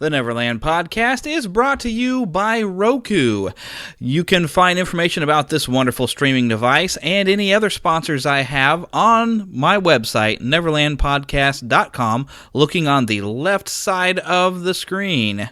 The Neverland podcast is brought to you by Roku. You can find information about this wonderful streaming device and any other sponsors I have on my website, neverlandpodcast.com, looking on the left side of the screen.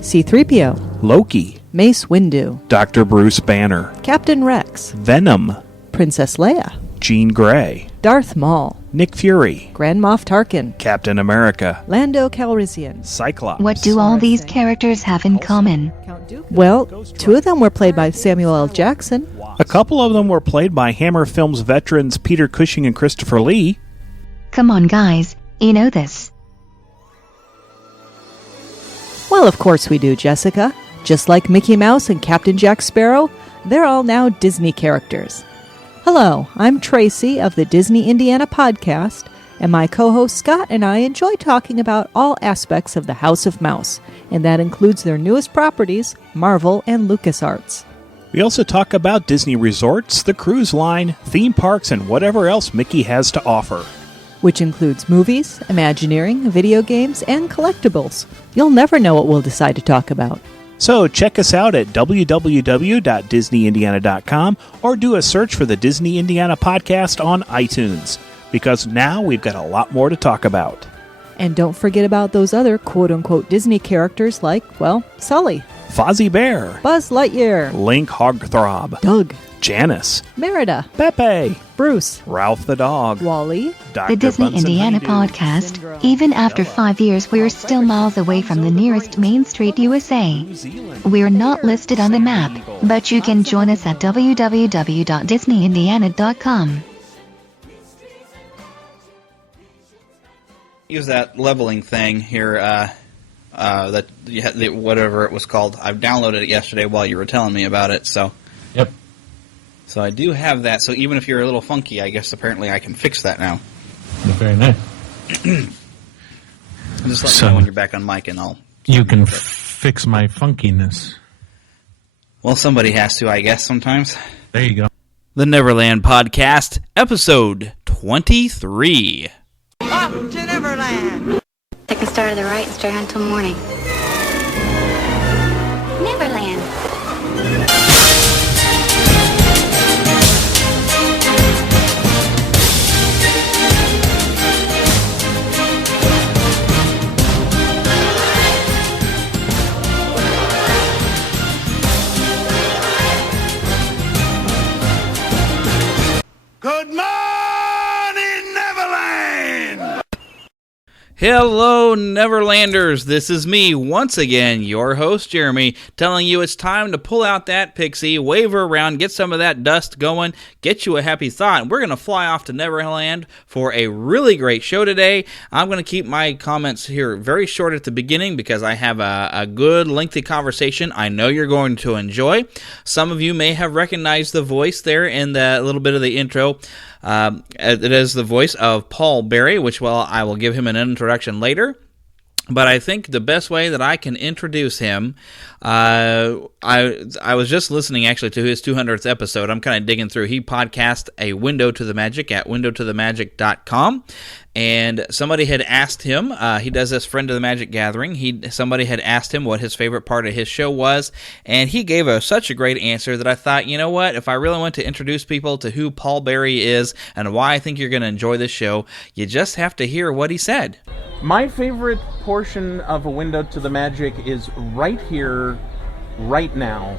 C-3PO, Loki, Mace Windu, Dr. Bruce Banner, Captain Rex, Venom, Princess Leia, Jean Grey, Darth Maul, Nick Fury, Grand Moff Tarkin, Captain America, Lando Calrissian, Cyclops. What do all these characters have in common? Well, two of them were played by Samuel L. Jackson. A couple of them were played by Hammer Films veterans Peter Cushing and Christopher Lee. Come on, guys, you know this. Well, of course we do, Jessica. Just like Mickey Mouse and Captain Jack Sparrow, they're all now Disney characters. Hello, I'm Tracy of the Disney Indiana podcast, and my co-host Scott and I enjoy talking about all aspects of the House of Mouse, and that includes their newest properties, Marvel and LucasArts. We also talk about Disney resorts, the cruise line, theme parks, and whatever else Mickey has to offer. Which includes movies, Imagineering, video games, and collectibles. You'll never know what we'll decide to talk about. So check us out at www.disneyindiana.com or do a search for the Disney Indiana podcast on iTunes, because now we've got a lot more to talk about. And don't forget about those other quote-unquote Disney characters like, well, Sully, Fozzie Bear, Buzz Lightyear, Link Hogthrob, Doug, Janice, Merida, Pepe, Bruce, Ralph the dog, Wally, Dr. The Disney Bunsen Indiana Honeydew. podcast. Even after 5 years, we're still miles away from the nearest Main Street, USA. We're not listed on the map, but you can join us at www.disneyindiana.com. Use that leveling thing here, whatever it was called. I've downloaded it yesterday while you were telling me about it, so... Yep. So I do have that, so even if you're a little funky, I guess apparently I can fix that now. Very nice. Just let me know when you're back on mic and I'll... You can fix my funkiness. Well, somebody has to, I guess, sometimes. There you go. The Neverland Podcast, episode 23. Up to Neverland! Take a start to the right and straight on until morning. Neverland. Good morning, Neverland! Hello, Neverlanders. This is me, once again, your host, Jeremy, telling you it's time to pull out that pixie, wave her around, get some of that dust going, get you a happy thought. And we're going to fly off to Neverland for a really great show today. I'm going to keep my comments here very short at the beginning because I have a good, lengthy conversation I know you're going to enjoy. Some of you may have recognized the voice there in the little bit of the intro. It is the voice of Paul Berry, which, well, I will give him an introduction later. But I think the best way that I can introduce him, I was just listening actually to his 200th episode. I'm kind of digging through. He podcast A Window to the Magic at windowtothemagic.com. And somebody had asked him, he does this Friend of the Magic gathering, somebody had asked him what his favorite part of his show was, and he gave such a great answer that I thought, you know what, if I really want to introduce people to who Paul Berry is and why I think you're going to enjoy this show, you just have to hear what he said. My favorite portion of A Window to the Magic is right here, right now.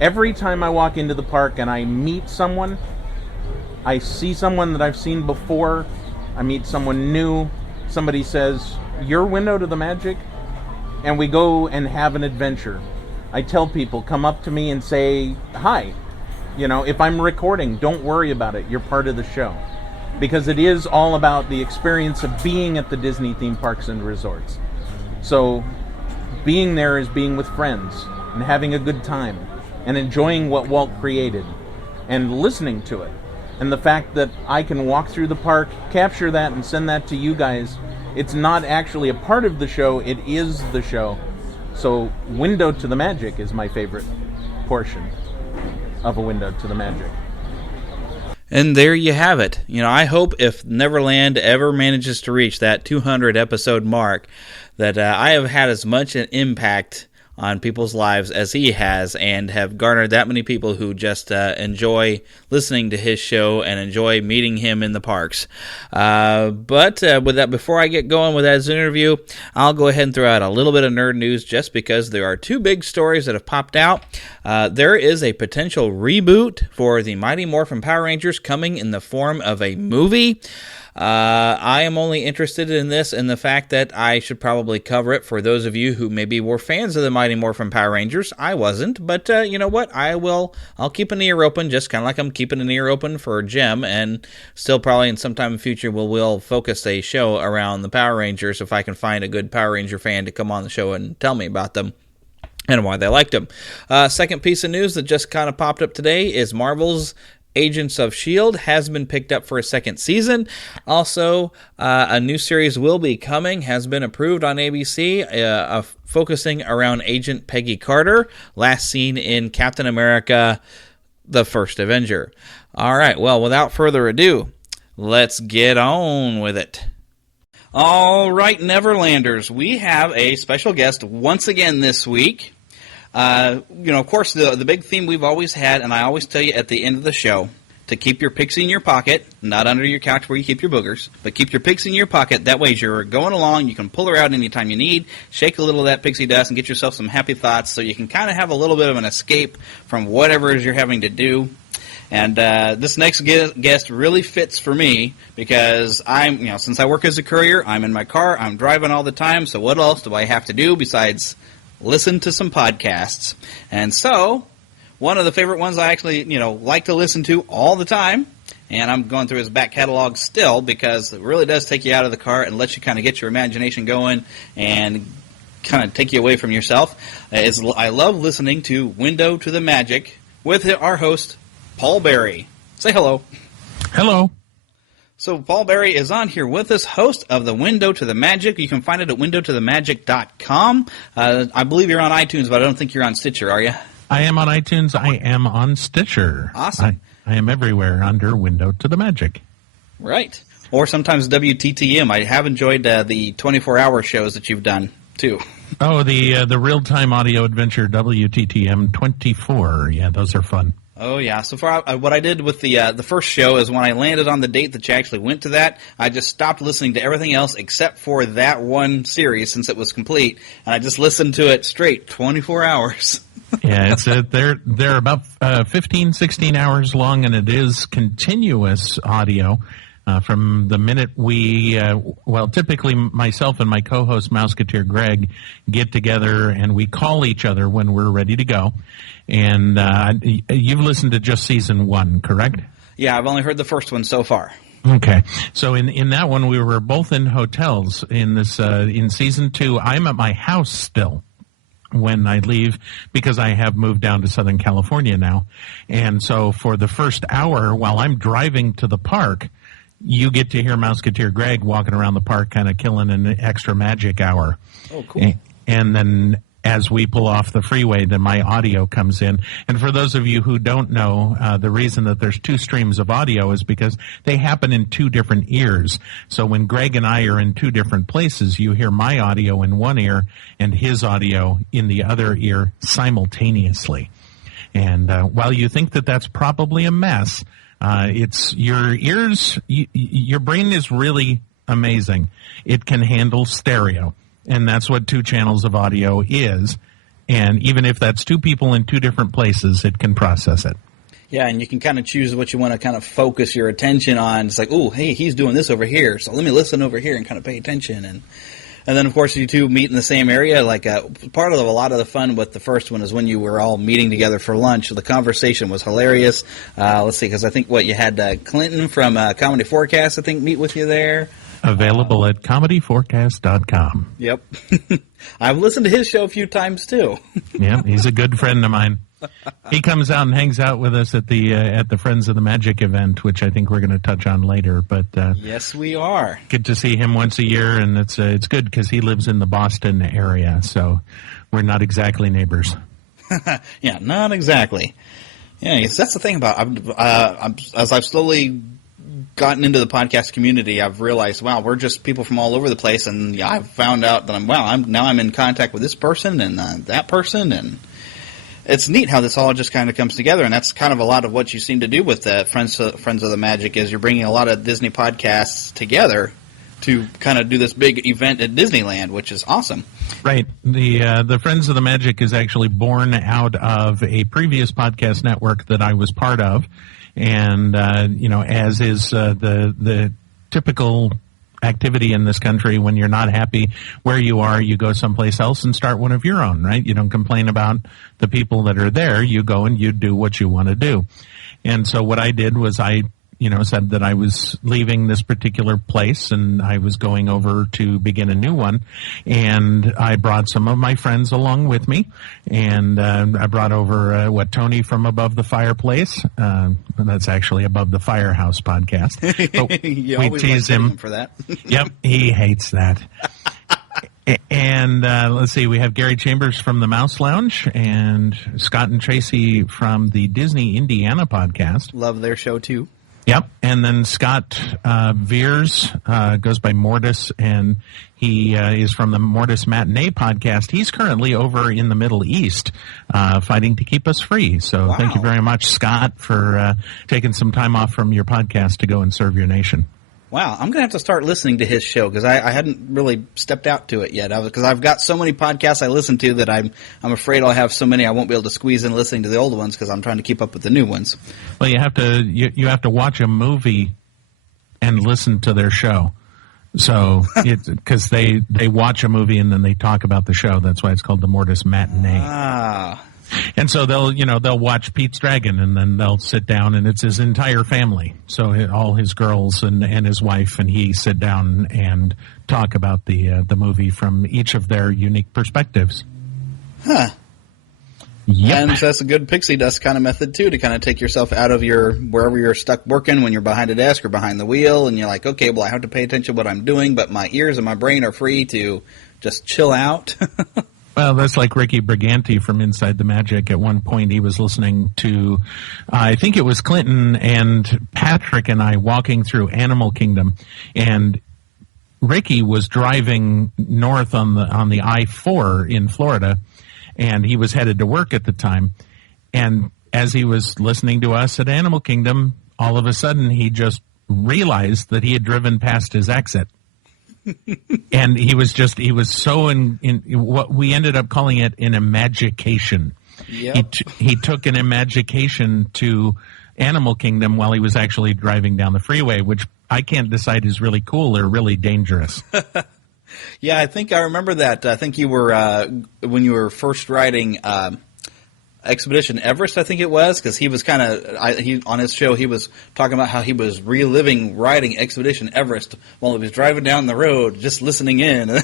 Every time I walk into the park and I meet someone, I see someone that I've seen before, I meet someone new, somebody says, "Your Window to the Magic?" And we go and have an adventure. I tell people, come up to me and say, "Hi." You know, if I'm recording, don't worry about it. You're part of the show. Because it is all about the experience of being at the Disney theme parks and resorts. So, being there is being with friends and having a good time and enjoying what Walt created and listening to it. And the fact that I can walk through the park, capture that, and send that to you guys, it's not actually a part of the show, it is the show. So, Window to the Magic is my favorite portion of A Window to the Magic. And there you have it. I hope if Neverland ever manages to reach that 200 episode mark, that I have had as much an impact on people's lives as he has, and have garnered that many people who just enjoy listening to his show and enjoy meeting him in the parks. But with that, before I get going with that interview, I'll go ahead and throw out a little bit of nerd news, just because there are two big stories that have popped out. There is a potential reboot for the Mighty Morphin Power Rangers coming in the form of a movie. I am only interested in this in the fact that I should probably cover it for those of you who maybe were fans of the Mighty Morphin Power Rangers. I wasn't, but you know what? I'll keep an ear open, just kind of like I'm keeping an ear open for Jem, and still probably in some time in the future we'll focus a show around the Power Rangers if I can find a good Power Ranger fan to come on the show and tell me about them and why they liked them. Second piece of news that just kind of popped up today is Marvel's Agents of S.H.I.E.L.D. has been picked up for a second season. Also, a new series will be coming, has been approved on ABC, focusing around Agent Peggy Carter, last seen in Captain America, The First Avenger. All right, well, without further ado, let's get on with it. All right, Neverlanders, we have a special guest once again this week. Of course, the big theme we've always had, and I always tell you at the end of the show, to keep your pixie in your pocket, not under your couch where you keep your boogers, but keep your pixie in your pocket. That way, as you're going along, you can pull her out anytime you need, shake a little of that pixie dust, and get yourself some happy thoughts, so you can kind of have a little bit of an escape from whatever it is you're having to do. And this next guest really fits for me, because since I work as a courier, I'm in my car, I'm driving all the time, so what else do I have to do besides listen to some podcasts? And so, one of the favorite ones I actually, like to listen to all the time, and I'm going through his back catalog still, because it really does take you out of the car and lets you kind of get your imagination going and kind of take you away from yourself. I love listening to Window to the Magic with our host, Paul Berry. Say hello. Hello. So Paul Berry is on here with us, host of the Window to the Magic. You can find it at windowtothemagic.com. I believe you're on iTunes, but I don't think you're on Stitcher, are you? I am on iTunes. I am on Stitcher. Awesome. I am everywhere under Window to the Magic. Right. Or sometimes WTTM. I have enjoyed the 24-hour shows that you've done, too. Oh, the real-time audio adventure WTTM 24. Yeah, those are fun. Oh, yeah. So far, what I did with the first show is when I landed on the date that you actually went to that, I just stopped listening to everything else except for that one series since it was complete, and I just listened to it straight, 24 hours. Yeah, it's they're about 15, 16 hours long, and it is continuous audio. From the minute we, typically myself and my co-host Mouseketeer Greg get together and we call each other when we're ready to go. And you've listened to just season 1, correct? Yeah, I've only heard the first one so far. Okay, so in that one we were both in hotels. In this in season 2, I'm at my house still when I leave, because I have moved down to Southern California now. And so for the first hour while I'm driving to the park, you get to hear Mouseketeer Greg walking around the park kind of killing an extra magic hour. Oh, cool. And then as we pull off the freeway, then my audio comes in. And for those of you who don't know, the reason that there's 2 streams of audio is because they happen in 2 different ears. So when Greg and I are in 2 different places, you hear my audio in one ear and his audio in the other ear simultaneously. And while you think that that's probably a mess, it's your ears, your brain is really amazing. It can handle stereo, and that's what 2 channels of audio is. And even if that's 2 people in 2 different places, it can process it. Yeah, and you can kind of choose what you want to kind of focus your attention on. It's like, oh, hey, he's doing this over here, so let me listen over here and kind of pay attention. And then, of course, you two meet in the same area. Like part of a lot of the fun with the first one is when you were all meeting together for lunch. The conversation was hilarious. Let's see, because I think you had Clinton from Comedy Forecast, I think, meet with you there. Available at comedyforecast.com. Yep. I've listened to his show a few times, too. Yeah, he's a good friend of mine. He comes out and hangs out with us at the Friends of the Magic event, which I think we're going to touch on later. But yes, we are. Get to see him once a year, and it's good because he lives in the Boston area, so we're not exactly neighbors. Yeah, not exactly. Yeah, that's the thing about as I've slowly gotten into the podcast community, I've realized, wow, we're just people from all over the place, and yeah, I've found out that I'm in contact with this person and that person, and it's neat how this all just kind of comes together, and that's kind of a lot of what you seem to do with Friends of the Magic is you're bringing a lot of Disney podcasts together to kind of do this big event at Disneyland, which is awesome. Right. The Friends of the Magic is actually born out of a previous podcast network that I was part of, and as is the typical activity in this country, when you're not happy where you are, you go someplace else and start one of your own. Right? You don't complain about the people that are there. You go and you do what you want to do. And so what I did was I said that I was leaving this particular place and I was going over to begin a new one. And I brought some of my friends along with me. And I brought over Tony from Above the Fireplace. That's actually Above the Firehouse podcast. But we tease him for that. Yep, he hates that. And let's see, we have Gary Chambers from the Mouse Lounge and Scott and Tracy from the Disney Indiana podcast. Love their show, too. Yep, and then Scott Veers goes by Mortis, and he is from the Mortis Matinee podcast. He's currently over in the Middle East fighting to keep us free. So Wow. Thank you very much, Scott, for taking some time off from your podcast to go and serve your nation. Wow, I'm going to have to start listening to his show because I hadn't really stepped out to it yet. Because I've got so many podcasts I listen to that I'm afraid I'll have so many I won't be able to squeeze in listening to the old ones because I'm trying to keep up with the new ones. Well, you have to watch a movie and listen to their show. So because they watch a movie and then they talk about the show. That's why it's called the Mortis Matinee. Ah. And so they'll watch Pete's Dragon, and then they'll sit down, and it's his entire family. So all his girls and his wife and he sit down and talk about the movie from each of their unique perspectives. Huh. Yep. And that's a good pixie dust kind of method, too, to kind of take yourself out of wherever you're stuck working when you're behind a desk or behind the wheel, and you're like, okay, well, I have to pay attention to what I'm doing, but my ears and my brain are free to just chill out. Well, that's like Ricky Briganti from Inside the Magic. At one point, he was listening to, I think it was Clinton and Patrick and I walking through Animal Kingdom, and Ricky was driving north on the I-4 in Florida, and he was headed to work at the time. And as he was listening to us at Animal Kingdom, all of a sudden he just realized that he had driven past his exit. And he was so in what we ended up calling it an imagication. Yep. He took an imagication to Animal Kingdom while he was actually driving down the freeway, which I can't decide is really cool or really dangerous. Yeah, I think I remember that. I think you were when you were first riding Expedition Everest, I think it was, because he was on his show he was talking about how he was reliving riding Expedition Everest while he was driving down the road, just listening in.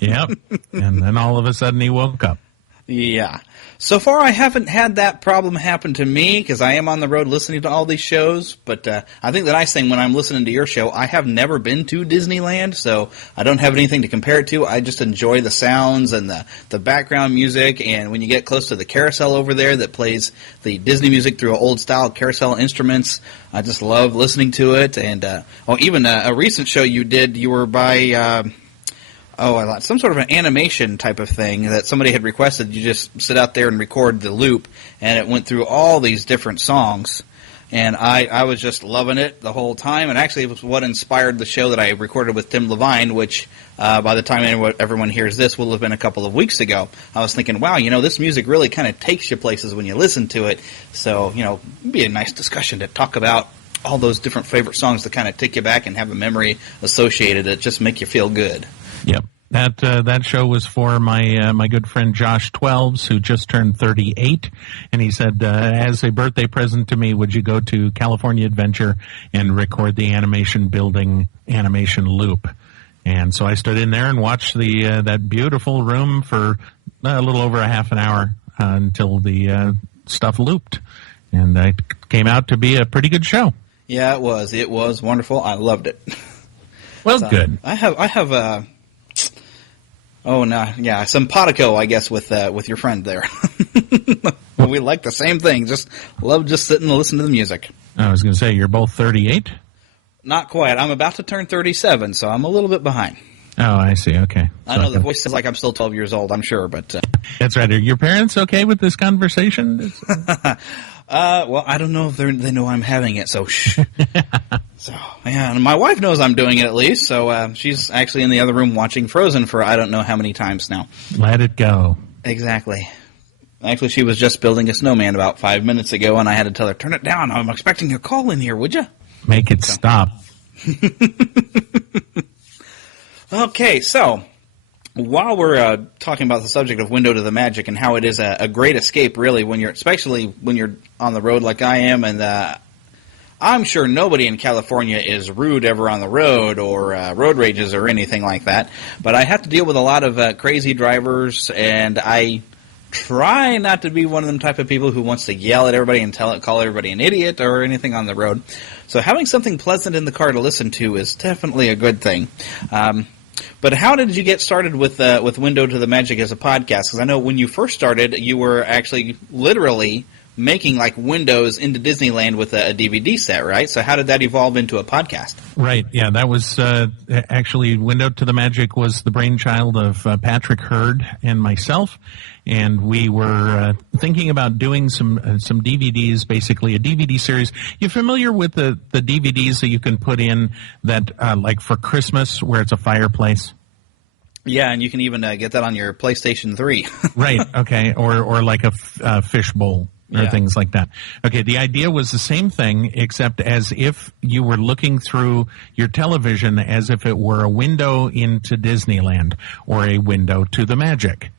Yep, and then all of a sudden he woke up. Yeah. So far, I haven't had that problem happen to me because I am on the road listening to all these shows. But I think the nice thing when I'm listening to your show, I have never been to Disneyland, so I don't have anything to compare it to. I just enjoy the sounds and the background music. And when you get close to the carousel over there that plays the Disney music through old-style carousel instruments, I just love listening to it. And even a recent show you did, you were by... some sort of an animation type of thing that somebody had requested. You just sit out there and record the loop, and it went through all these different songs. And I was just loving it the whole time. And actually, it was what inspired the show that I recorded with Tim Levine, which by the time everyone hears this will have been a couple of weeks ago. I was thinking, wow, this music really kind of takes you places when you listen to it. So, it'd be a nice discussion to talk about all those different favorite songs that kind of take you back and have a memory associated that just make you feel good. Yep. That show was for my good friend Josh Twelves, who just turned 38, and he said, as a birthday present to me, would you go to California Adventure and record the animation building animation loop? And so I stood in there and watched that beautiful room for a little over a half an hour until the stuff looped, and it came out to be a pretty good show. Yeah, it was. It was wonderful. I loved it. Well, good. I have Oh, no, yeah, simpatico, I guess, with your friend there. We like the same thing. Just love just sitting and listening to the music. I was going to say, you're both 38? Not quite. I'm about to turn 37, so I'm a little bit behind. Oh, I see. Okay. I know the voice is like I'm still 12 years old, I'm sure, but... That's right. Are your parents okay with this conversation? Well, I don't know if they know I'm having it, so shh. So, yeah, and my wife knows I'm doing it at least, so she's actually in the other room watching Frozen for I don't know how many times now. Let it go. Exactly. Actually, she was just building a snowman about 5 minutes ago, and I had to tell her, turn it down. I'm expecting a call in here, would you? Make it stop. Okay, so while we're talking about the subject of Window to the Magic and how it is a great escape, really, especially when you're on the road like I am, and I'm sure nobody in California is rude ever on the road or road rages or anything like that, but I have to deal with a lot of crazy drivers, and I try not to be one of them type of people who wants to yell at everybody and call everybody an idiot or anything on the road. So having something pleasant in the car to listen to is definitely a good thing. But how did you get started with Window to the Magic as a podcast? Because I know when you first started, you were actually literally making like windows into Disneyland with a DVD set, right? So how did that evolve into a podcast? Right. Yeah, that was actually Window to the Magic was the brainchild of Patrick Hurd and myself, and we were thinking about doing some DVDs, basically a DVD series. You familiar with the DVDs that you can put in that like for Christmas where it's a fireplace? Yeah, and you can even get that on your PlayStation 3. Right. Okay. Or like a fish bowl. Or things like that. Okay, the idea was the same thing, except as if you were looking through your television as if it were a window into Disneyland or a window to the Magic.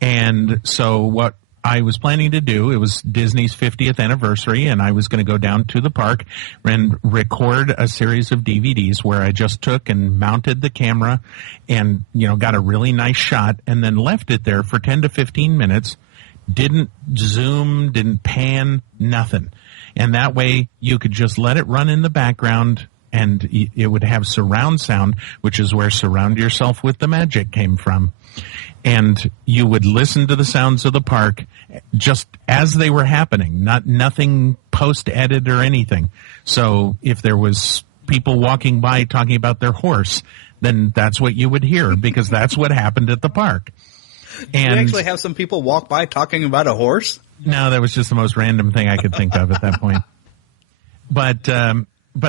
And so what I was planning to do, it was Disney's 50th anniversary, and I was going to go down to the park and record a series of DVDs where I just took and mounted the camera and, got a really nice shot and then left it there for 10 to 15 minutes. Didn't zoom, didn't pan, nothing. And that way you could just let it run in the background and it would have surround sound, which is where Surround Yourself with the Magic came from. And you would listen to the sounds of the park just as they were happening, nothing post-edit or anything. So if there was people walking by talking about their horse, then that's what you would hear because that's what happened at the park. And you actually have some people walk by talking about a horse? No, that was just the most random thing I could think of at that point. But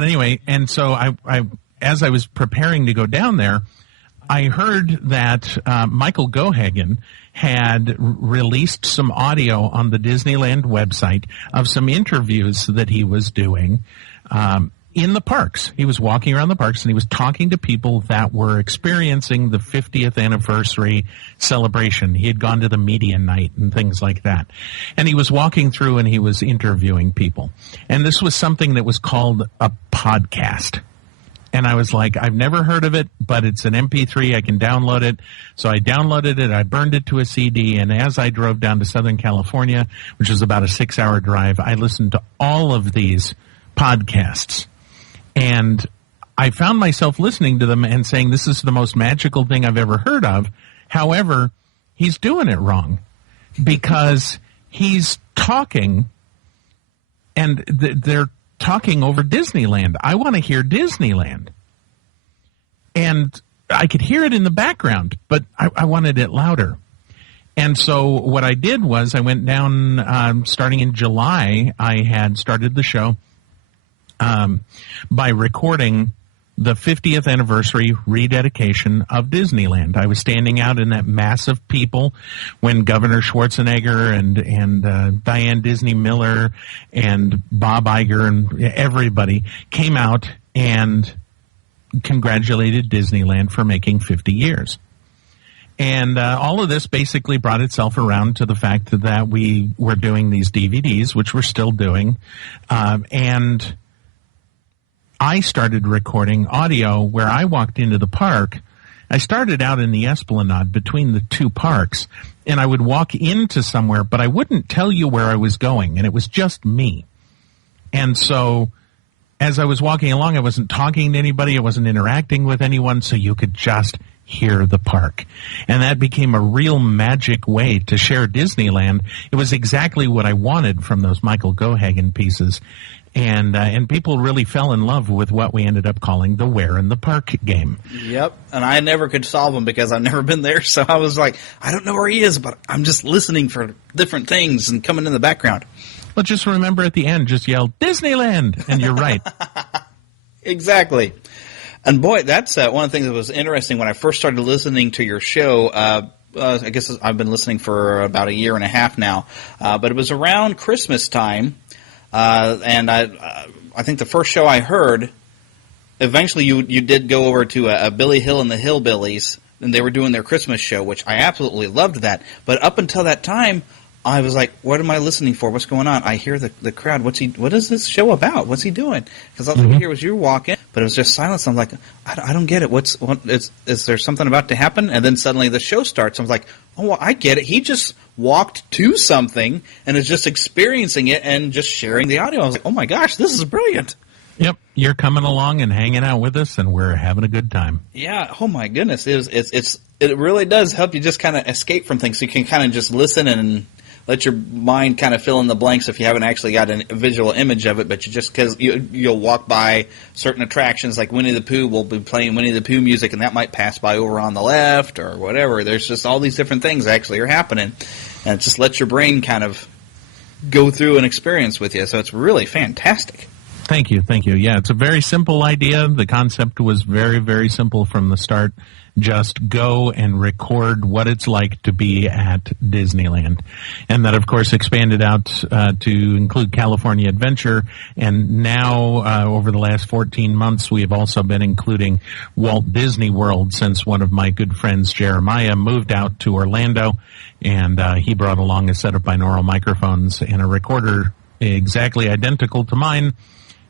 anyway, and so I as I was preparing to go down there, I heard that Michael Gohagen had released some audio on the Disneyland website of some interviews that he was doing in the parks. He was walking around the parks and he was talking to people that were experiencing the 50th anniversary celebration. He had gone to the media night and things like that. And he was walking through and he was interviewing people. And this was something that was called a podcast. And I was like, I've never heard of it, but it's an MP3. I can download it. So I downloaded it. I burned it to a CD. And as I drove down to Southern California, which was about a 6-hour drive, I listened to all of these podcasts. And I found myself listening to them and saying, this is the most magical thing I've ever heard of. However, he's doing it wrong because he's talking and they're talking over Disneyland. I want to hear Disneyland. And I could hear it in the background, but I wanted it louder. And so what I did was I went down, starting in July, I had started the show by recording the 50th anniversary rededication of Disneyland. I was standing out in that mass of people when Governor Schwarzenegger and Diane Disney Miller and Bob Iger and everybody came out and congratulated Disneyland for making 50 years. And all of this basically brought itself around to the fact that we were doing these DVDs, which we're still doing, and I started recording audio where I walked into the park. I started out in the Esplanade between the two parks, and I would walk into somewhere, but I wouldn't tell you where I was going, and it was just me. And so as I was walking along, I wasn't talking to anybody. I wasn't interacting with anyone, so you could just hear the park. And that became a real magic way to share Disneyland. It was exactly what I wanted from those Michael Gohagen pieces. And people really fell in love with what we ended up calling the Where in the Park game. Yep, and I never could solve them because I've never been there, so I was like, I don't know where he is, but I'm just listening for different things and coming in the background. Well, just remember at the end, just yell, Disneyland, and you're right. Exactly. And boy, that's one of the things that was interesting when I first started listening to your show. I guess I've been listening for about a year and a half now, but it was around Christmas time. And I think the first show I heard, eventually you did go over to Billy Hill and the Hillbillies, and they were doing their Christmas show, which I absolutely loved that. But up until that time, I was like, what am I listening for? What's going on? I hear the crowd. What is this show about? What's he doing? Because all I could hear was you walking, but it was just silence. I'm like, I don't get it. Is there something about to happen? And then suddenly the show starts. I was like, oh, well, I get it. He just walked to something and is just experiencing it and just sharing the audio. I was like, oh my gosh, this is brilliant. Yep, you're coming along and hanging out with us, and we're having a good time. Yeah, oh my goodness, it really does help you just kind of escape from things. So you can kind of just listen and let your mind kind of fill in the blanks if you haven't actually got a visual image of it, but you just because you'll walk by certain attractions like Winnie the Pooh will be playing Winnie the Pooh music, and that might pass by over on the left or whatever. There's just all these different things actually are happening, and it just lets your brain kind of go through an experience with you. So it's really fantastic. Thank you. Yeah, it's a very simple idea. The concept was very, very simple from the start. Just go and record what it's like to be at Disneyland. And that, of course, expanded out to include California Adventure. And now, over the last 14 months, we have also been including Walt Disney World, since one of my good friends, Jeremiah, moved out to Orlando. And he brought along a set of binaural microphones and a recorder exactly identical to mine.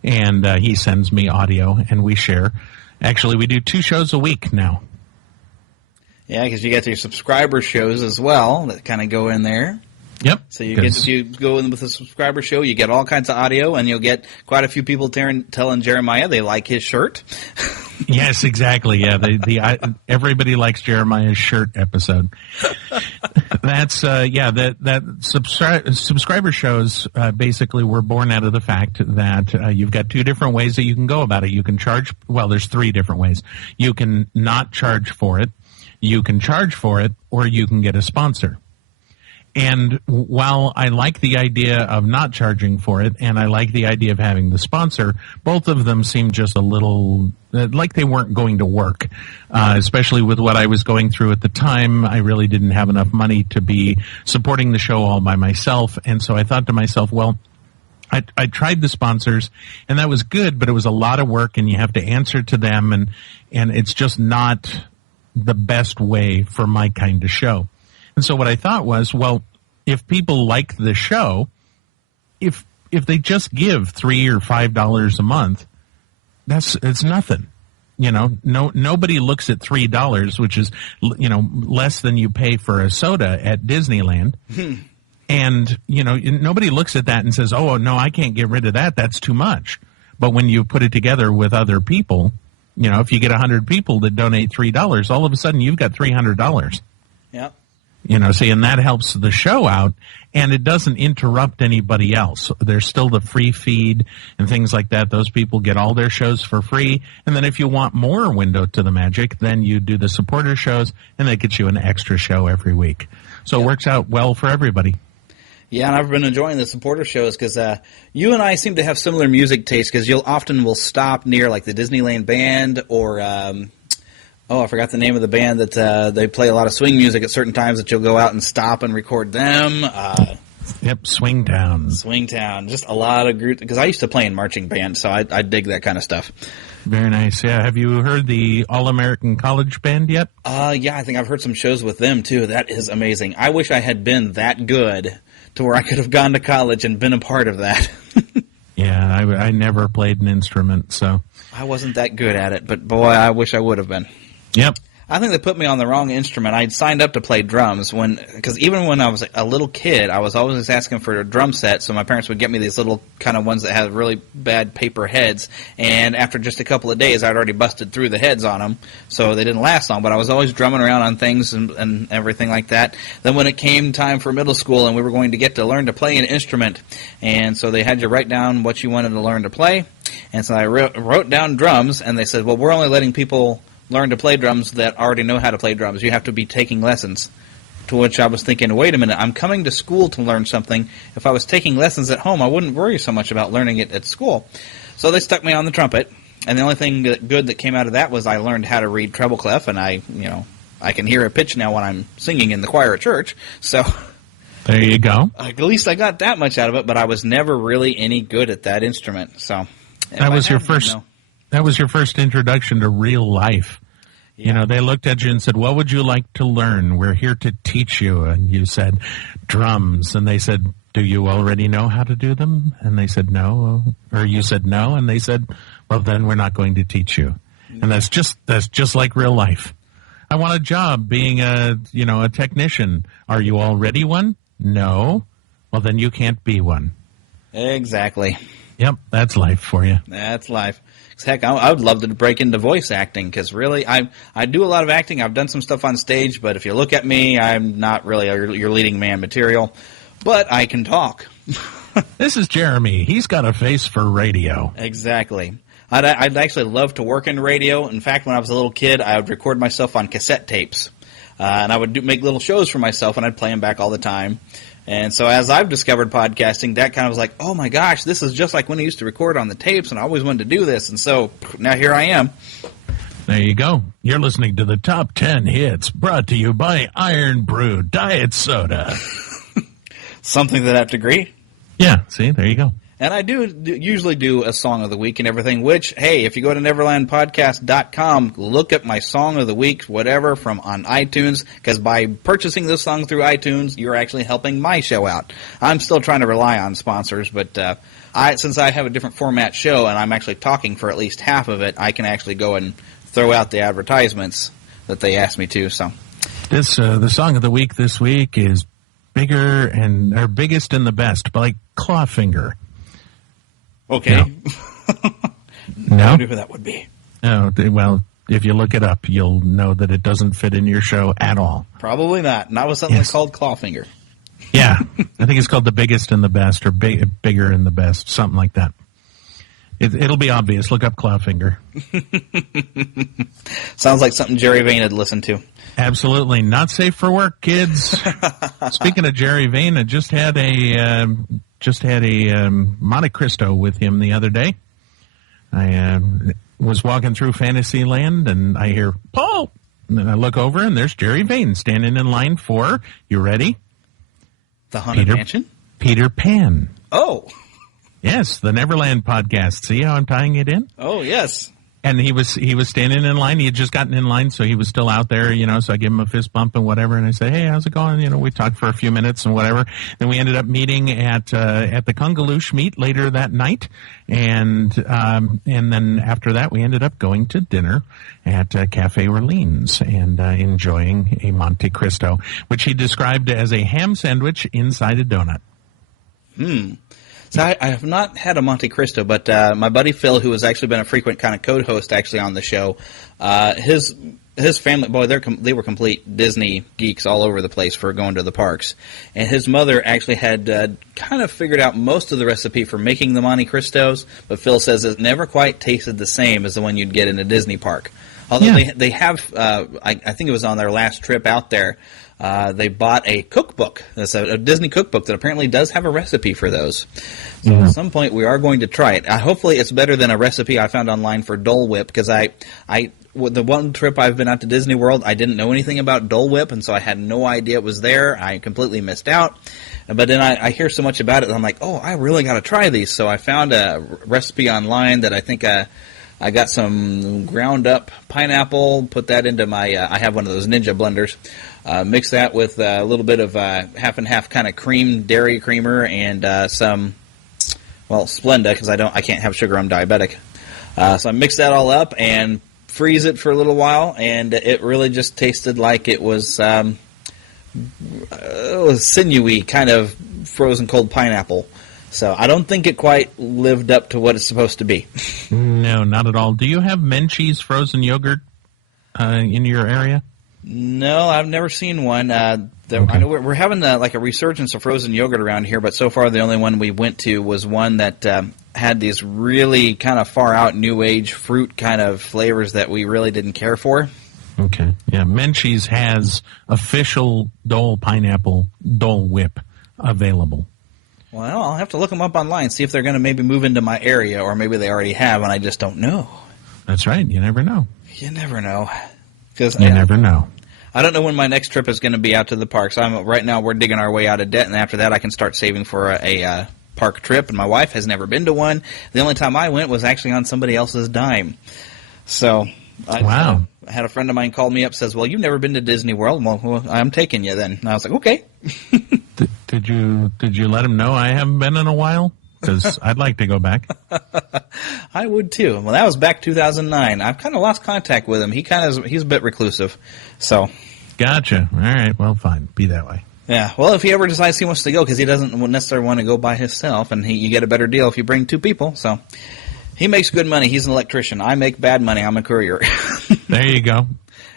And he sends me audio, and we share. Actually, we do 2 shows a week now. Yeah, because you get your subscriber shows as well that kind of go in there. Yep. So you go in with a subscriber show, you get all kinds of audio, and you'll get quite a few people telling Jeremiah they like his shirt. Yes, exactly. Yeah, everybody likes Jeremiah's shirt episode. That's subscriber shows basically were born out of the fact that you've got 2 different ways that you can go about it. You can charge. Well, there's 3 different ways. You can not charge for it. You can charge for it, or you can get a sponsor. And while I like the idea of not charging for it, and I like the idea of having the sponsor, both of them seem just a little like they weren't going to work, especially with what I was going through at the time. I really didn't have enough money to be supporting the show all by myself. And so I thought to myself, well, I tried the sponsors, and that was good, but it was a lot of work, and you have to answer to them, and it's just not the best way for my kind of show. And so what I thought was, well, if people like the show, if they just give $3 or $5 a month, it's nothing. Nobody looks at $3, which is, less than you pay for a soda at Disneyland. And, nobody looks at that and says, oh, no, I can't get rid of that. That's too much. But when you put it together with other people, if you get 100 people that donate $3, all of a sudden you've got $300. Yep. And that helps the show out, and it doesn't interrupt anybody else. There's still the free feed and things like that. Those people get all their shows for free. And then if you want more window to the magic, then you do the supporter shows, and that gets you an extra show every week. So It works out well for everybody. Yeah, and I've been enjoying the supporter shows because you and I seem to have similar music tastes because you'll often will stop near like the Disneyland band or I forgot the name of the band that they play a lot of swing music at certain times that you'll go out and stop and record them. Yep, Swingtown. Swingtown, just a lot of groups because I used to play in marching band, so I dig that kind of stuff. Very nice. Yeah, have you heard the All-American College Band yet? Yeah, I think I've heard some shows with them too. That is amazing. I wish I had been that good to where I could have gone to college and been a part of that. Yeah, I never played an instrument, so. I wasn't that good at it, but boy, I wish I would have been. Yep. I think they put me on the wrong instrument. I'd signed up to play drums because even when I was a little kid, I was always asking for a drum set. So my parents would get me these little kind of ones that had really bad paper heads. And after just a couple of days, I'd already busted through the heads on them, so they didn't last long. But I was always drumming around on things and everything like that. Then when it came time for middle school, and we were going to get to learn to play an instrument, and so they had you write down what you wanted to learn to play. And so I wrote down drums, and they said, well, we're only letting people learn to play drums that already know how to play drums. You have to be taking lessons. To which I was thinking, wait a minute, I'm coming to school to learn something. If I was taking lessons at home, I wouldn't worry so much about learning it at school. So they stuck me on the trumpet, and the only thing good that came out of that was I learned how to read treble clef, and I can hear a pitch now when I'm singing in the choir at church. So there you go. At least I got that much out of it, but I was never really any good at that instrument. So that was your first. That was your first introduction to real life. Yeah. You know, they looked at you and said, what would you like to learn? We're here to teach you. And you said, drums. And they said, do you already know how to do them? And they said, no. Or you said no. And they said, well, then we're not going to teach you. And that's just like real life. I want a job being a technician. Are you already one? No. Well, then you can't be one. Exactly. Yep, that's life for you. That's life. Heck, I would love to break into voice acting because really, I do a lot of acting. I've done some stuff on stage, but if you look at me, I'm not really your leading man material. But I can talk. This is Jeremy. He's got a face for radio. Exactly. I'd actually love to work in radio. In fact, when I was a little kid, I would record myself on cassette tapes. And I would make little shows for myself, and I'd play them back all the time. And so as I've discovered podcasting, that kind of was like, oh my gosh, this is just like when I used to record on the tapes, and I always wanted to do this. And so now here I am. There you go. You're listening to the Top 10 Hits, brought to you by Iron Brew Diet Soda. Something to that degree. Yeah, see, there you go. And I usually do a song of the week and everything, which, hey, if you go to neverlandpodcast.com, look at my song of the week, whatever, from on iTunes, because by purchasing this song through iTunes, you're actually helping my show out. I'm still trying to rely on sponsors, but since I have a different format show and I'm actually talking for at least half of it, I can actually go and throw out the advertisements that they asked me to. So, the song of the week this week is Biggest and the Best by Clawfinger. Okay. No? I wonder who that would be. No, well, if you look it up, you'll know that it doesn't fit in your show at all. Probably not. Not with something called Clawfinger. Yeah. I think it's called The Biggest and the Best, or Bigger and the Best, something like that. It'll be obvious. Look up Clawfinger. Sounds like something Jerry Vane had listened to. Absolutely. Not safe for work, kids. Speaking of Jerry Vane, I just had a Monte Cristo with him the other day. I was walking through Fantasyland, and I hear, Paul! And then I look over, and there's Jerry Vane standing in line for, you ready? The Haunted Mansion? Peter Pan. Oh! Yes, the Neverland podcast. See how I'm tying it in? Oh, yes. And he was standing in line. He had just gotten in line, so he was still out there, so I gave him a fist bump and whatever, and I said, hey, how's it going? We talked for a few minutes and whatever. Then we ended up meeting at the Kungaloosh meet later that night, and then after that we ended up going to dinner at Cafe Orleans and enjoying a Monte Cristo, which he described as a ham sandwich inside a donut. So I have not had a Monte Cristo, but my buddy Phil, who has actually been a frequent kind of co-host actually on the show, his family, boy, they were complete Disney geeks all over the place for going to the parks. And his mother actually had kind of figured out most of the recipe for making the Monte Cristos, but Phil says it never quite tasted the same as the one you'd get in a Disney park. Although they have, I think it was on their last trip out there, they bought a cookbook. It's a Disney cookbook that apparently does have a recipe for those. So at some point we are going to try it. Hopefully it's better than a recipe I found online for Dole Whip, because the one trip I've been out to Disney World, I didn't know anything about Dole Whip, and so I had no idea it was there. I completely missed out. But then I hear so much about it that I'm like, oh, I really got to try these. So I found a recipe online that I think I got some ground up pineapple, put that into my, I have one of those Ninja blenders, mix that with a little bit of half and half kind of dairy creamer, and some, Splenda, because I can't have sugar, I'm diabetic. So I mixed that all up and freeze it for a little while, and it really just tasted like it was sinewy, kind of frozen cold pineapple. So I don't think it quite lived up to what it's supposed to be. No, not at all. Do you have Menchie's frozen yogurt in your area? No, I've never seen one. I know we're having like a resurgence of frozen yogurt around here, but so far the only one we went to was one that had these really kind of far out new age fruit kind of flavors that we really didn't care for. Okay, yeah. Menchie's has official Dole pineapple Dole Whip available. Well, I'll have to look them up online, see if they're going to maybe move into my area, or maybe they already have, and I just don't know. That's right. You never know. You never know. Never know. I don't know when my next trip is going to be out to the parks. Right now we're digging our way out of debt, and after that I can start saving for a park trip, and my wife has never been to one. The only time I went was actually on somebody else's dime. So wow. I had a friend of mine call me up, says, well, you've never been to Disney World. Well, I'm taking you then. And I was like, okay. Did you let him know I haven't been in a while? Because I'd like to go back. I would too. Well, that was back 2009. I've kind of lost contact with him. He's a bit reclusive. So. Gotcha. All right. Well, fine. Be that way. Yeah. Well, if he ever decides he wants to go, because he doesn't necessarily want to go by himself, and you get a better deal if you bring two people. So he makes good money. He's an electrician. I make bad money. I'm a courier. There you go.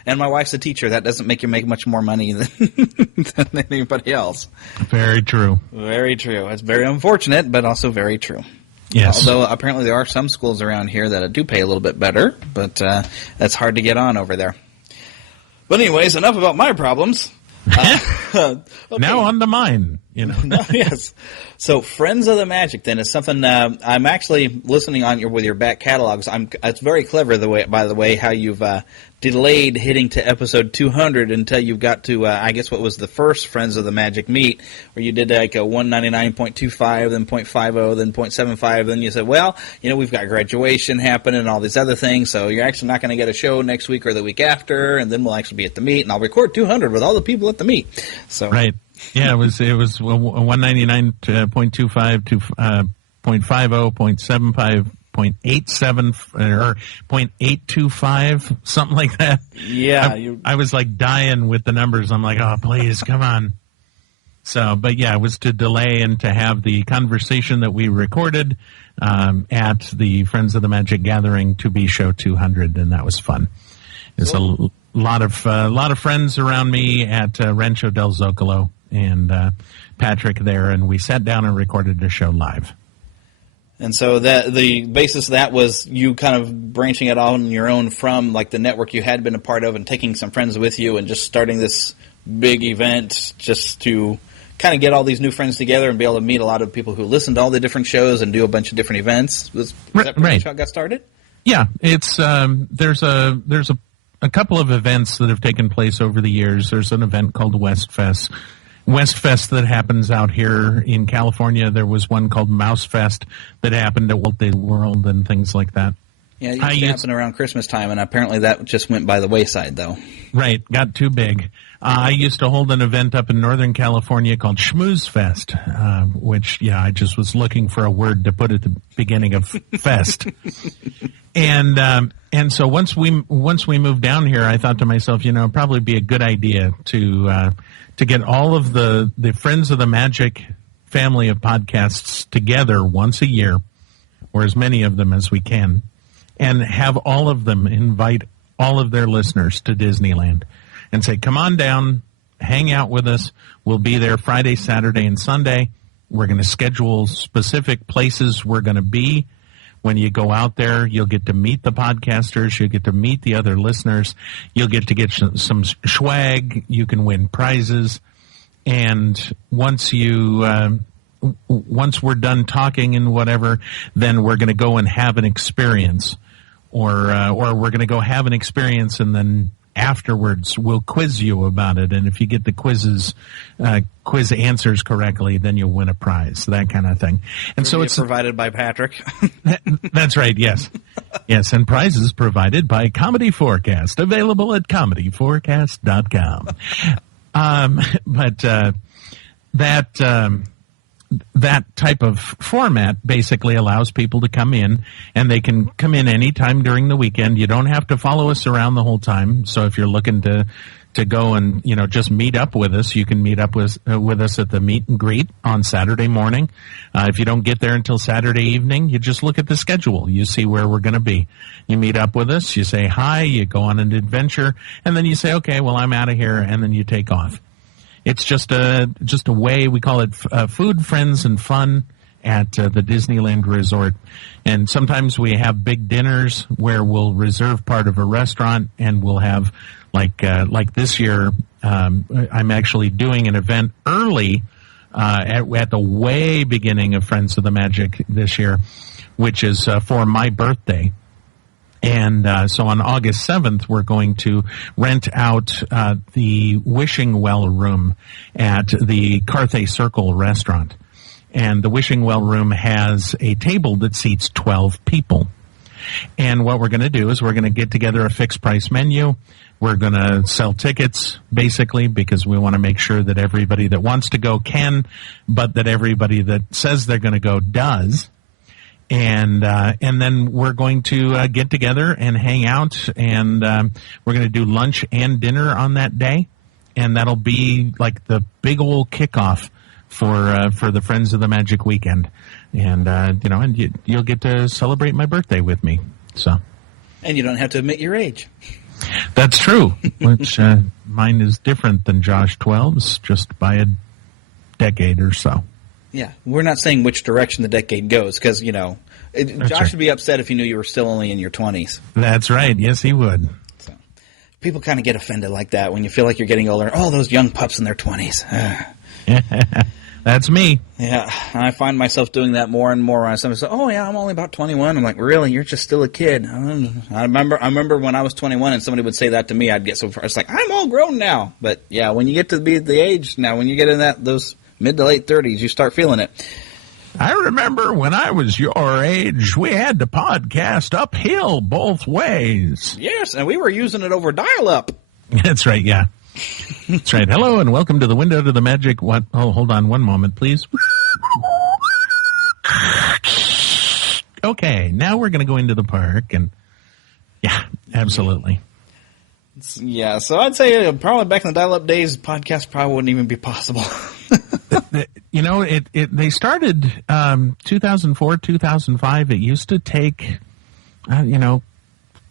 And my wife's a teacher. That doesn't make you make much more money than anybody else. Very true. Very true. It's very unfortunate, but also very true. Yes. Although apparently there are some schools around here that do pay a little bit better, but that's hard to get on over there. But anyways, enough about my problems. Okay. Now on to mine. Yes. So Friends of the Magic then is something I'm actually listening on with your back catalogs. It's very clever by the way how you've delayed hitting to episode 200 until you've got to I guess what was the first Friends of the Magic meet, where you did like a 199.25, then 0.50, then 0.75, then you said, well, we've got graduation happening and all these other things, so you're actually not going to get a show next week or the week after, and then we'll actually be at the meet, and I'll record 200 with all the people at the meet. So right. Yeah, it was 199.25 to 0.50, 0.75, 0.87 or 0.825, something like that. Yeah, I was like dying with the numbers. I'm like, oh, please, come on. So, but yeah, it was to delay and to have the conversation that we recorded at the Friends of the Magic Gathering to be show 200, and that was fun. There's a lot of friends around me at Rancho del Zocalo and Patrick there, and we sat down and recorded a show live. And so the basis of that was you kind of branching it on your own from like the network you had been a part of and taking some friends with you and just starting this big event just to kind of get all these new friends together and be able to meet a lot of people who listen to all the different shows and do a bunch of different events. Was that pretty much how it got started? Yeah, it's there's a couple of events that have taken place over the years. There's an event called Westfest that happens out here in California. There was one called Mousefest that happened at Walt Disney World and things like that. Yeah, it used to happen around Christmas time, and apparently that just went by the wayside, though. Right, got too big. I used to hold an event up in Northern California called Schmoozefest, which, I just was looking for a word to put at the beginning of fest. And so once we moved down here, I thought to myself, it'd probably be a good idea to get all of the Friends of the Magic family of podcasts together once a year, or as many of them as we can, and have all of them invite all of their listeners to Disneyland and say, come on down, hang out with us. We'll be there Friday, Saturday, and Sunday. We're going to schedule specific places we're going to be. When you go out there, you'll get to meet the podcasters. You'll get to meet the other listeners. You'll get to get some swag. You can win prizes. And once we're done talking and whatever, then we're going to go and have an experience. Or we're going to go have an experience, and then afterwards we'll quiz you about it. And if you get the quiz answers correctly, then you'll win a prize, that kind of thing. And so it's provided by Patrick. That's right. Yes. Yes. And prizes provided by Comedy Forecast, available at comedyforecast.com. that type of format basically allows people to come in, and they can come in anytime during the weekend. You don't have to follow us around the whole time. So if you're looking to go and, just meet up with us, you can meet up with us at the meet and greet on Saturday morning. If you don't get there until Saturday evening, you just look at the schedule. You see where we're going to be. You meet up with us, you say hi, you go on an adventure, and then you say, okay, well, I'm out of here, and then you take off. It's just a way, we call it food, friends, and fun at the Disneyland Resort. And sometimes we have big dinners where we'll reserve part of a restaurant, and we'll have, like this year, I'm actually doing an event early at the way beginning of Friends of the Magic this year, which is for my birthday. And so on August 7th, we're going to rent out the Wishing Well room at the Carthay Circle restaurant. And the Wishing Well room has a table that seats 12 people. And what we're going to do is we're going to get together a fixed price menu. We're going to sell tickets, basically, because we want to make sure that everybody that wants to go can, but that everybody that says they're going to go does. And then we're going to get together and hang out, and we're going to do lunch and dinner on that day, and that'll be like the big old kickoff for the Friends of the Magic weekend, and you'll get to celebrate my birthday with me. So, and you don't have to admit your age. That's true. Which mine is different than Josh 12's, just by a decade or so. Yeah, we're not saying which direction the decade goes, because, Josh right. would be upset if he knew you were still only in your 20s. That's right. Yes, he would. So, people kind of get offended like that when you feel like you're getting older. Oh, those young pups in their 20s. That's me. Yeah, I find myself doing that more and more. When someone says, "Oh yeah, I'm only about 21." I'm like, "Really? You're just still a kid." I remember when I was 21 and somebody would say that to me, I'd get so far. It's like, I'm all grown now. But yeah, when you get to be the age now, when you get in those mid to late 30s, you start feeling it. I remember when I was your age, we had to podcast uphill both ways. Yes, and we were using it over dial-up. That's right, yeah. That's right. Hello, and welcome to the Window to the Magic. What? Oh, hold on one moment, please. Okay, now we're going to go into the park, and yeah, absolutely. Yeah, so I'd say probably back in the dial-up days, podcast probably wouldn't even be possible. They started 2004, 2005. It used to take,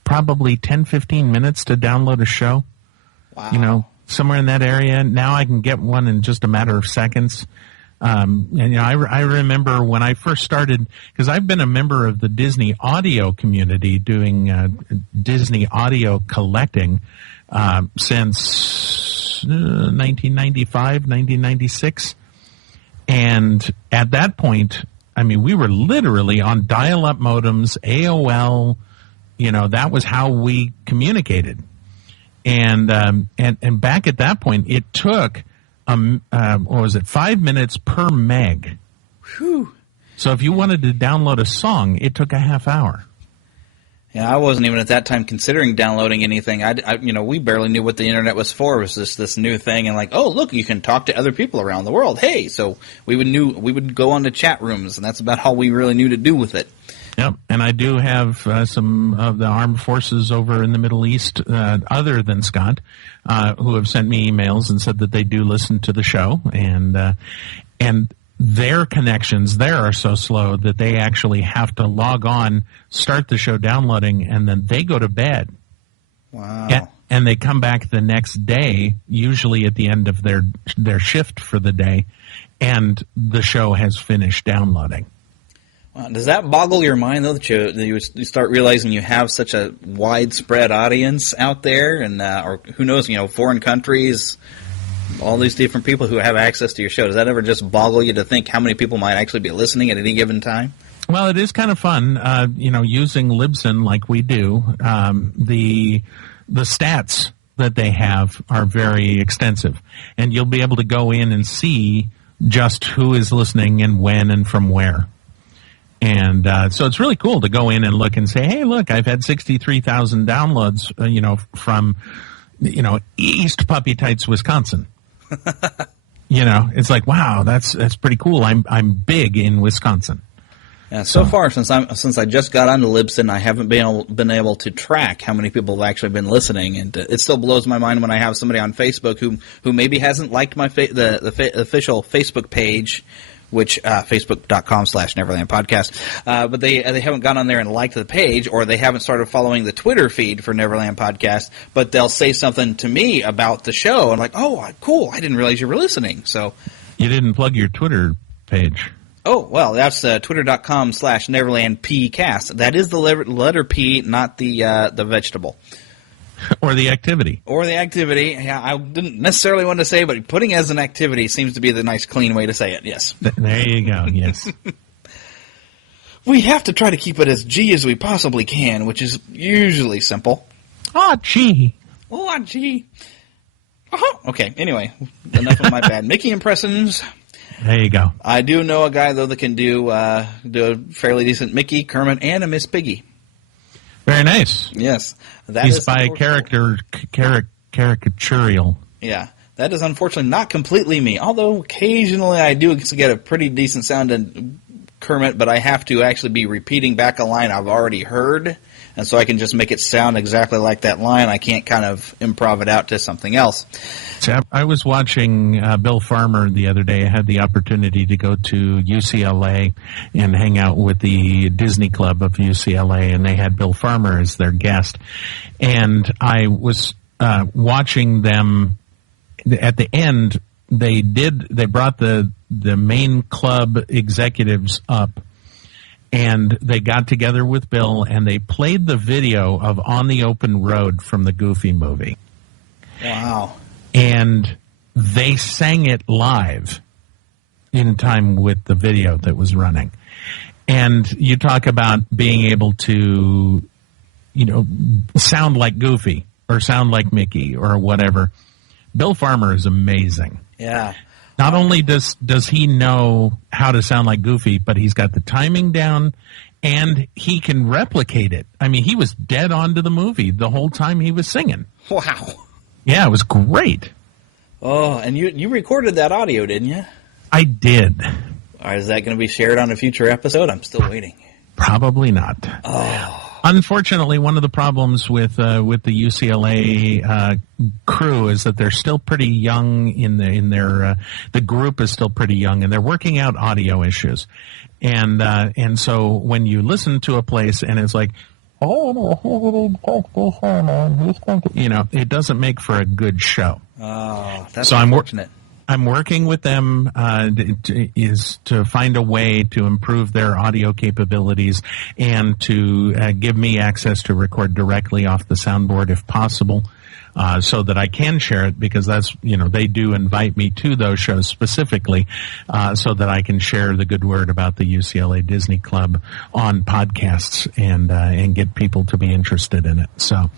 probably 10, 15 minutes to download a show. Wow. Somewhere in that area. Now I can get one in just a matter of seconds. I remember when I first started, because I've been a member of the Disney audio community doing Disney audio collecting since 1995, 1996. And at that point, we were literally on dial-up modems, AOL, that was how we communicated. And back at that point, it took, 5 minutes per meg. Whew. So if you wanted to download a song, it took a half hour. Yeah, I wasn't even at that time considering downloading anything. We barely knew what the internet was for. It was just this new thing, and like, oh, look, you can talk to other people around the world. Hey, so we would go on to chat rooms, and that's about all we really knew to do with it. Yep, and I do have some of the armed forces over in the Middle East, other than Scott, who have sent me emails and said that they do listen to the show, and their connections there are so slow that they actually have to log on, start the show downloading, and then they go to bed. Wow. And they come back the next day, usually at the end of their shift for the day, and the show has finished downloading. Does that boggle your mind, though, that you start realizing you have such a widespread audience out there, and or who knows, foreign countries, all these different people who have access to your show? Does that ever just boggle you to think how many people might actually be listening at any given time? Well, it is kind of fun, using Libsyn like we do. The stats that they have are very extensive, and you'll be able to go in and see just who is listening and when and from where. And so it's really cool to go in and look and say, hey, look, I've had 63,000 downloads, from, East Puppy Tights, Wisconsin. It's like, wow, that's pretty cool. I'm big in Wisconsin. Yeah, so far since I just got onto Libsyn, I haven't been able to track how many people have actually been listening, and it still blows my mind when I have somebody on Facebook who maybe hasn't liked my the official Facebook page, which facebook.com/Neverland Podcast, but they haven't gone on there and liked the page, or they haven't started following the Twitter feed for Neverland Podcast, but they'll say something to me about the show, and like, oh, cool, I didn't realize you were listening. So you didn't plug your Twitter page. Oh, well, that's twitter.com/NeverlandPcast. That is the letter P, not the vegetable. Or the activity. Or the activity. Yeah, I didn't necessarily want to say, but putting as an activity seems to be the nice, clean way to say it, yes. There you go, yes. We have to try to keep it as G as we possibly can, which is usually simple. Ah, gee. Oh, gee. Uh-huh. Okay, anyway, enough of my bad Mickey impressions. There you go. I do know a guy, though, that can do a fairly decent Mickey, Kermit, and a Miss Piggy. Very nice. Yes. He's by caricaturial. Yeah. That is unfortunately not completely me, although occasionally I do get a pretty decent sound in Kermit, but I have to actually be repeating back a line I've already heard, and so I can just make it sound exactly like that line. I can't kind of improv it out to something else. So I was watching Bill Farmer the other day. I had the opportunity to go to UCLA and hang out with the Disney Club of UCLA, and they had Bill Farmer as their guest. And I was watching them. At the end, they brought the main club executives up, and they got together with Bill, and they played the video of On the Open Road from the Goofy movie. Wow. And they sang it live in time with the video that was running. And you talk about being able to, sound like Goofy or sound like Mickey or whatever. Bill Farmer is amazing. Yeah. Not only does he know how to sound like Goofy, but he's got the timing down, and he can replicate it. I mean, he was dead on to the movie the whole time he was singing. Wow. Yeah, it was great. Oh, and you recorded that audio, didn't you? I did. Is that going to be shared on a future episode? I'm still waiting. Probably not. Oh. Unfortunately, one of the problems with the UCLA crew is that they're still pretty young the group is still pretty young, and they're working out audio issues, and so when you listen to a place and it's like, it doesn't make for a good show. Oh, that's so unfortunate. I'm working with them is to find a way to improve their audio capabilities and to give me access to record directly off the soundboard if possible, so that I can share it, because that's, they do invite me to those shows specifically, so that I can share the good word about the UCLA Disney Club on podcasts and get people to be interested in it. So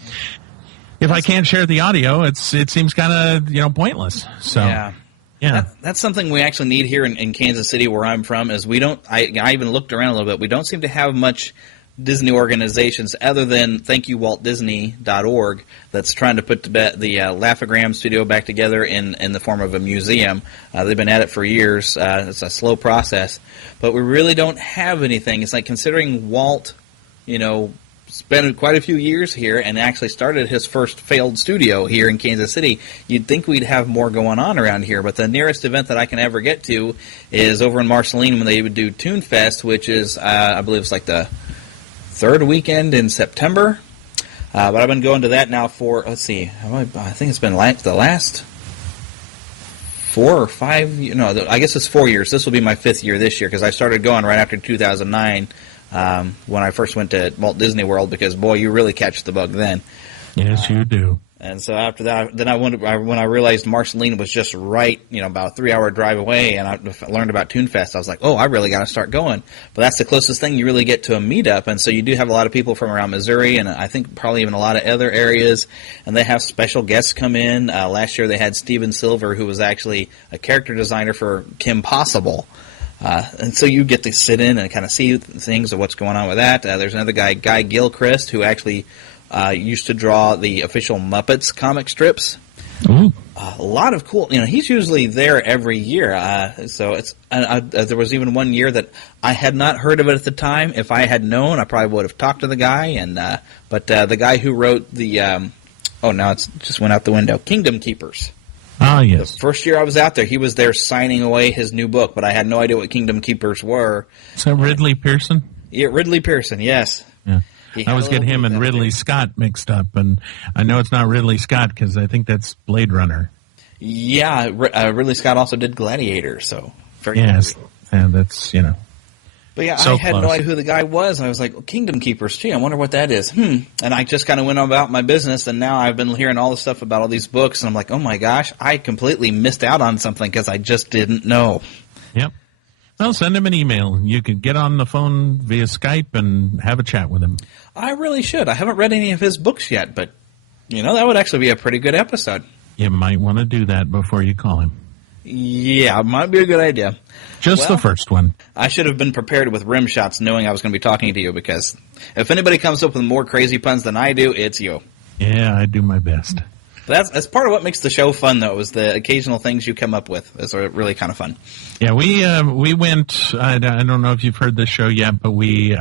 if I can't share the audio, it seems kind of, pointless. So. Yeah. Yeah, that's something we actually need here in Kansas City, where I'm from. Is we don't. I even looked around a little bit. We don't seem to have much Disney organizations other than ThankYouWaltDisney.org that's trying to put the Laugh-O-Gram studio back together in the form of a museum. They've been at it for years. It's a slow process, but we really don't have anything. It's like, considering Walt, spent quite a few years here and actually started his first failed studio here in Kansas City, you'd think we'd have more going on around here. But the nearest event that I can ever get to is over in Marceline when they would do Toon Fest, which is, I believe it's like the third weekend in September. But I've been going to that now for, let's see, I think it's been like the last 4 or 5, I guess it's 4 years. This will be my 5th year this year, because I started going right after 2009. When I first went to Walt Disney World, because, boy, you really catch the bug then. Yes, you do. And so after that, then when I realized Marceline was just right, about a 3-hour drive away, and I learned about Toon Fest, I was like, oh, I really got to start going. But that's the closest thing you really get to a meetup, and so you do have a lot of people from around Missouri, and I think probably even a lot of other areas, and they have special guests come in. Last year they had Steven Silver, who was actually a character designer for Kim Possible. And so you get to sit in and kind of see things of what's going on with that. There's another guy, Guy Gilchrist, who actually used to draw the official Muppets comic strips. a lot of cool. He's usually there every year. So it's. There was even one year that I had not heard of it at the time. If I had known, I probably would have talked to the guy. And but the guy who wrote the now it's just went out the window. Kingdom Keepers. Ah, yes. The first year I was out there, he was there signing away his new book, but I had no idea what Kingdom Keepers were. Is that Ridley Pearson? Yeah, Ridley Pearson. Yes. Yeah. I always get him and Ridley Scott mixed up, and I know it's not Ridley Scott because I think that's Blade Runner. Yeah, Ridley Scott also did Gladiator, so very yes, and that's But yeah, so I had close. no idea who the guy was, and I was like, Kingdom Keepers, gee, I wonder what that is. And I just kind of went about my business, and now I've been hearing all this stuff about all these books, and I'm like, oh my gosh, I completely missed out on something because I just didn't know. Yep. Well, send him an email. You could get on the phone via Skype and have a chat with him. I really should. I haven't read any of his books yet, but, that would actually be a pretty good episode. You might want to do that before you call him. Yeah, it might be a good idea. Just the first one. I should have been prepared with rim shots knowing I was going to be talking to you, because if anybody comes up with more crazy puns than I do, it's you. Yeah, I do my best. That's part of what makes the show fun, though, is the occasional things you come up with. Those are really kind of fun. Yeah, we went, I don't know if you've heard this show yet, but we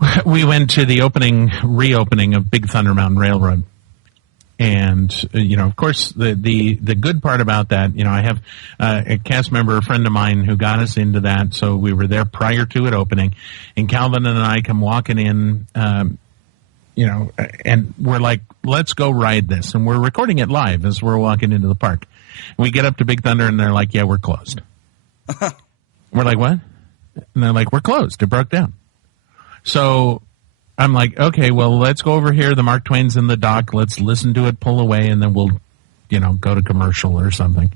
went to the reopening of Big Thunder Mountain Railroad. And, of course, the good part about that, I have a cast member, a friend of mine, who got us into that. So we were there prior to it opening. And Calvin and I come walking in, and we're like, let's go ride this. And we're recording it live as we're walking into the park. We get up to Big Thunder, and they're like, yeah, we're closed. We're like, what? And they're like, we're closed. It broke down. So I'm like, okay, well, let's go over here. The Mark Twain's in the dock. Let's listen to it pull away, and then we'll, go to commercial or something.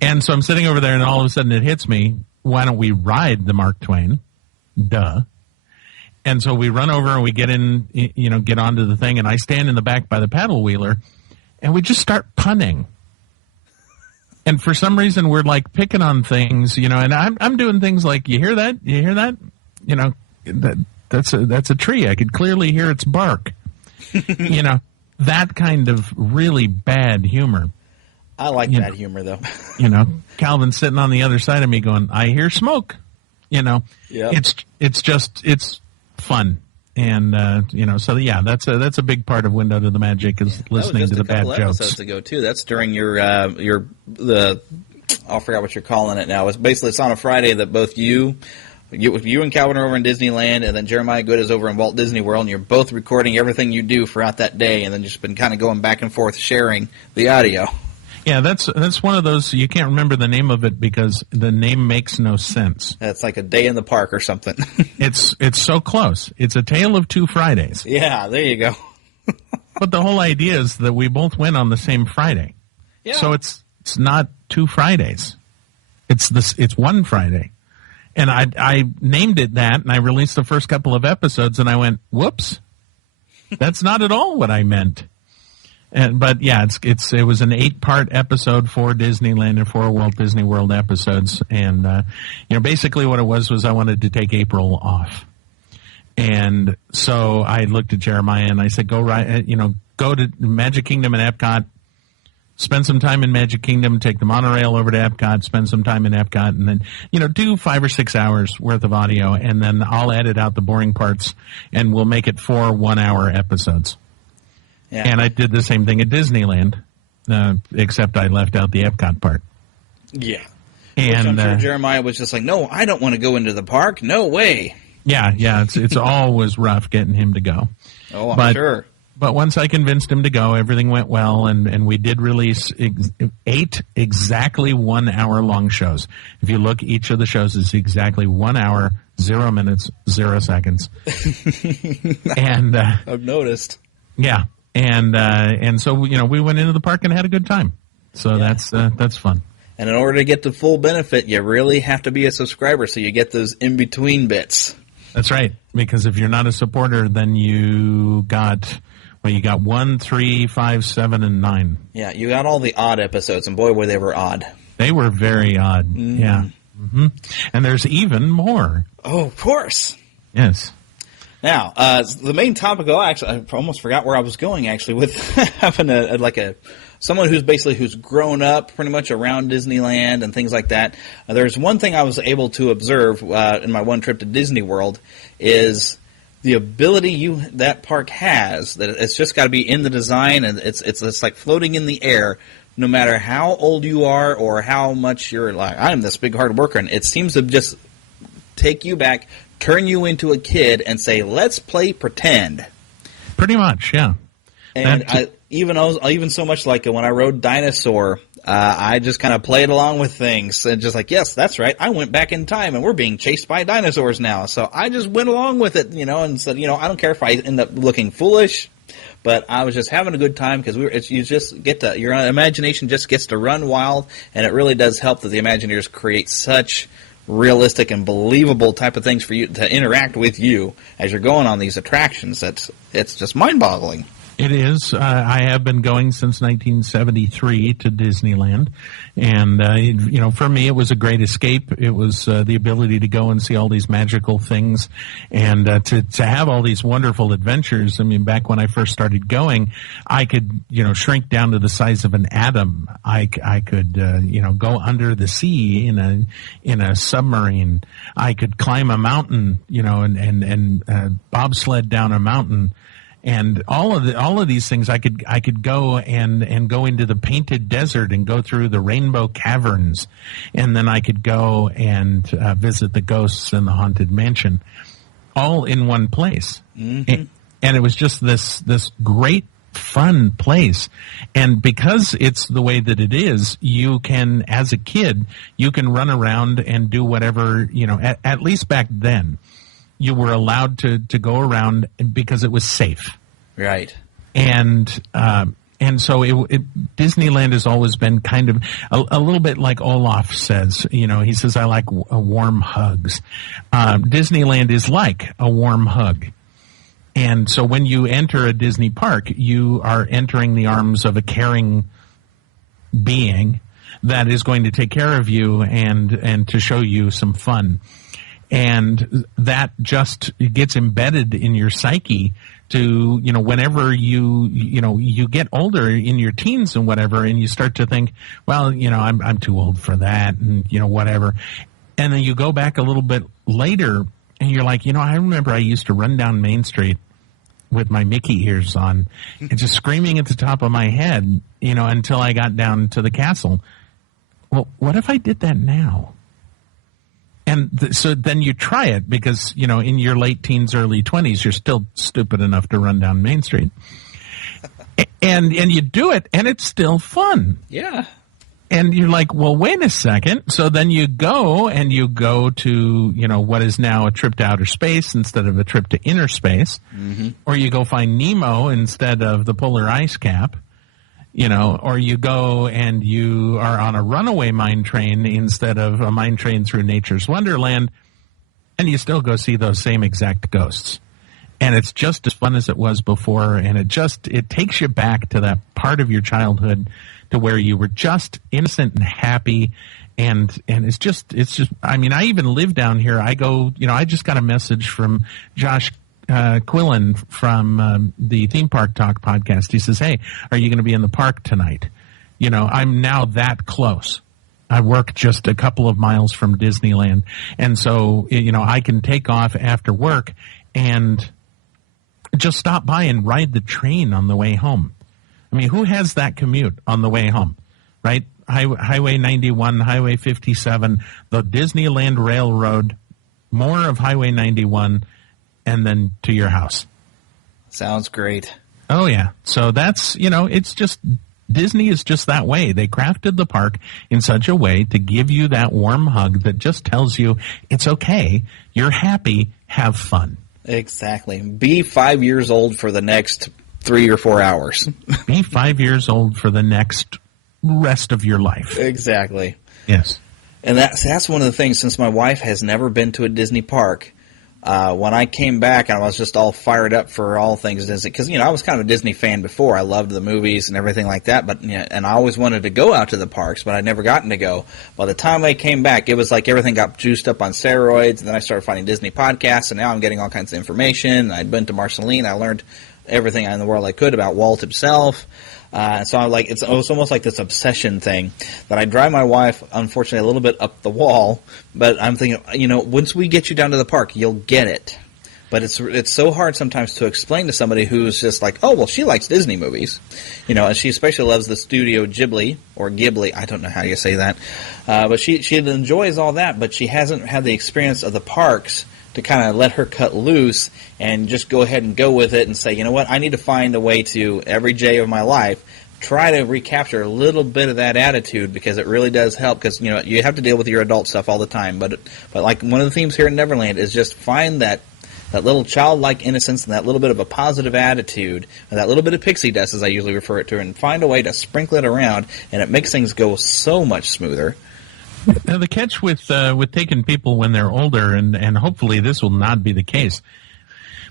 And so I'm sitting over there, and all of a sudden it hits me, why don't we ride the Mark Twain? Duh. And so we run over and we get in, get onto the thing, and I stand in the back by the paddle wheeler, and we just start punning. And for some reason, we're like picking on things, and I'm doing things like, you hear that? You hear that? That's a tree. I could clearly hear its bark. That kind of really bad humor. I like that humor, though. Calvin's sitting on the other side of me going, I hear smoke. Yep. It's fun. And, so yeah, that's a big part of Window to the Magic is listening to the bad jokes. Episodes ago, too. That's during I forgot what you're calling it now. It's on a Friday that both you and Calvin are over in Disneyland, and then Jeremiah Good is over in Walt Disney World, and you're both recording everything you do throughout that day, and then just been kind of going back and forth sharing the audio. Yeah, that's one of those, you can't remember the name of it because the name makes no sense. It's like a day in the park or something. It's so close. It's a tale of two Fridays. Yeah, there you go. But the whole idea is that we both went on the same Friday. Yeah. So it's not two Fridays. It's one Friday. And I named it that, and I released the first couple of episodes, and I went, whoops, that's not at all what I meant. But yeah, it was an 8-part episode for Disneyland and 4 Walt Disney World episodes, and basically what it was I wanted to take April off, and so I looked at Jeremiah and I said, go to Magic Kingdom and Epcot. Spend some time in Magic Kingdom, take the monorail over to Epcot, spend some time in Epcot, and then, do 5 or 6 hours worth of audio, and then I'll edit out the boring parts, and we'll make it 4 one-hour episodes. Yeah. And I did the same thing at Disneyland, except I left out the Epcot part. Yeah. And I'm sure Jeremiah was just like, no, I don't want to go into the park. No way. Yeah, it's always rough getting him to go. Oh, I'm sure. But once I convinced him to go, everything went well, and we did release 8 exactly 1 hour long shows. If you look, each of the shows is exactly 1 hour, 0 minutes, 0 seconds. And I've noticed. Yeah, and so we went into the park and had a good time. So yeah. That's fun. And in order to get the full benefit, you really have to be a subscriber, so you get those in between bits. That's right, because if you're not a supporter, then you got 1, 3, 5, 7, and 9. Yeah, you got all the odd episodes, and boy, were they were odd. They were very odd, yeah. Mm-hmm. And there's even more. Oh, of course. Yes. Now, the main topic, I almost forgot where I was going, actually, with having a someone who's grown up pretty much around Disneyland and things like that, there's one thing I was able to observe in my one trip to Disney World is the ability that park has, that it's just got to be in the design, and it's like floating in the air, no matter how old you are or how much you're like, I'm this big hard worker, and it seems to just take you back, turn you into a kid, and say, let's play pretend. Pretty much, yeah. And even so much like when I rode Dinosaur, I just kind of played along with things and just like, yes, that's right. I went back in time and we're being chased by dinosaurs now. So I just went along with it, and said, I don't care if I end up looking foolish, but I was just having a good time because your imagination just gets to run wild, and it really does help that the Imagineers create such realistic and believable type of things for you to interact with you as you're going on these attractions. It's just mind-boggling. It is. I have been going since 1973 to Disneyland, and for me, it was a great escape. It was the ability to go and see all these magical things, and to have all these wonderful adventures. I mean, back when I first started going, I could shrink down to the size of an atom. I could go under the sea in a submarine. I could climb a mountain, and bobsled down a mountain. And all of these things, I could go and go into the Painted Desert and go through the Rainbow Caverns, and then I could go and visit the ghosts in the Haunted Mansion, all in one place. Mm-hmm. And it was just this great fun place. And because it's the way that it is, you can, as a kid, you can run around and do whatever, at least back then. You were allowed to go around because it was safe. Right. And so Disneyland has always been kind of a little bit like Olaf says. He says, I like warm hugs. Disneyland is like a warm hug. And so when you enter a Disney park, you are entering the arms of a caring being that is going to take care of you and to show you some fun. And that just gets embedded in your psyche to, whenever you get older in your teens and whatever, and you start to think, well, I'm too old for that, and, whatever. And then you go back a little bit later and you're like, I remember I used to run down Main Street with my Mickey ears on and just screaming at the top of my head, until I got down to the castle. Well, what if I did that now? And so then you try it because, in your late teens, early 20s, you're still stupid enough to run down Main Street. And you do it, and it's still fun. Yeah. And you're like, well, wait a second. So then you go to, what is now a trip to outer space instead of a trip to inner space. Mm-hmm. Or you go find Nemo instead of the polar ice cap. Or you go and you are on a runaway mine train instead of a mine train through nature's wonderland, and you still go see those same exact ghosts. And it's just as fun as it was before, and it takes you back to that part of your childhood to where you were just innocent and happy, and it's just, I mean, I even live down here. I go, I just got a message from Josh Quillen from the Theme Park Talk podcast. He says, hey, are you going to be in the park tonight? I'm now that close. I work just a couple of miles from Disneyland. And so, I can take off after work and just stop by and ride the train on the way home. I mean, who has that commute on the way home, right? Highway 91, Highway 57, the Disneyland Railroad, more of Highway 91, and then to your house. Sounds great. Oh, yeah. So that's, it's just, Disney is just that way. They crafted the park in such a way to give you that warm hug that just tells you it's okay, you're happy, have fun. Exactly. Be 5 years old for the next 3 or 4 hours. Be 5 years old for the next rest of your life. Exactly. Yes. And that's one of the things, since my wife has never been to a Disney park, when I came back, I was just all fired up for all things Disney, because I was kind of a Disney fan before. I loved the movies and everything like that, but and I always wanted to go out to the parks, but I'd never gotten to go. By the time I came back, it was like everything got juiced up on steroids, and then I started finding Disney podcasts, and now I'm getting all kinds of information. I'd been to Marceline, I learned everything in the world I could about Walt himself. So I'm like, it's almost like this obsession thing that I drive my wife, unfortunately, a little bit up the wall. But I'm thinking, once we get you down to the park, you'll get it. But it's so hard sometimes to explain to somebody who's just like, oh, well, she likes Disney movies, and she especially loves the Studio Ghibli or Ghibli. I don't know how you say that, but she enjoys all that, but she hasn't had the experience of the parks to kind of let her cut loose and just go ahead and go with it and say, you know what, I need to find a way to every day of my life try to recapture a little bit of that attitude, because it really does help. Because you have to deal with your adult stuff all the time, but like one of the themes here in Neverland is just find that little childlike innocence and that little bit of a positive attitude, and that little bit of pixie dust, as I usually refer it to, and find a way to sprinkle it around, and it makes things go so much smoother. Now, the catch with taking people when they're older, and hopefully this will not be the case,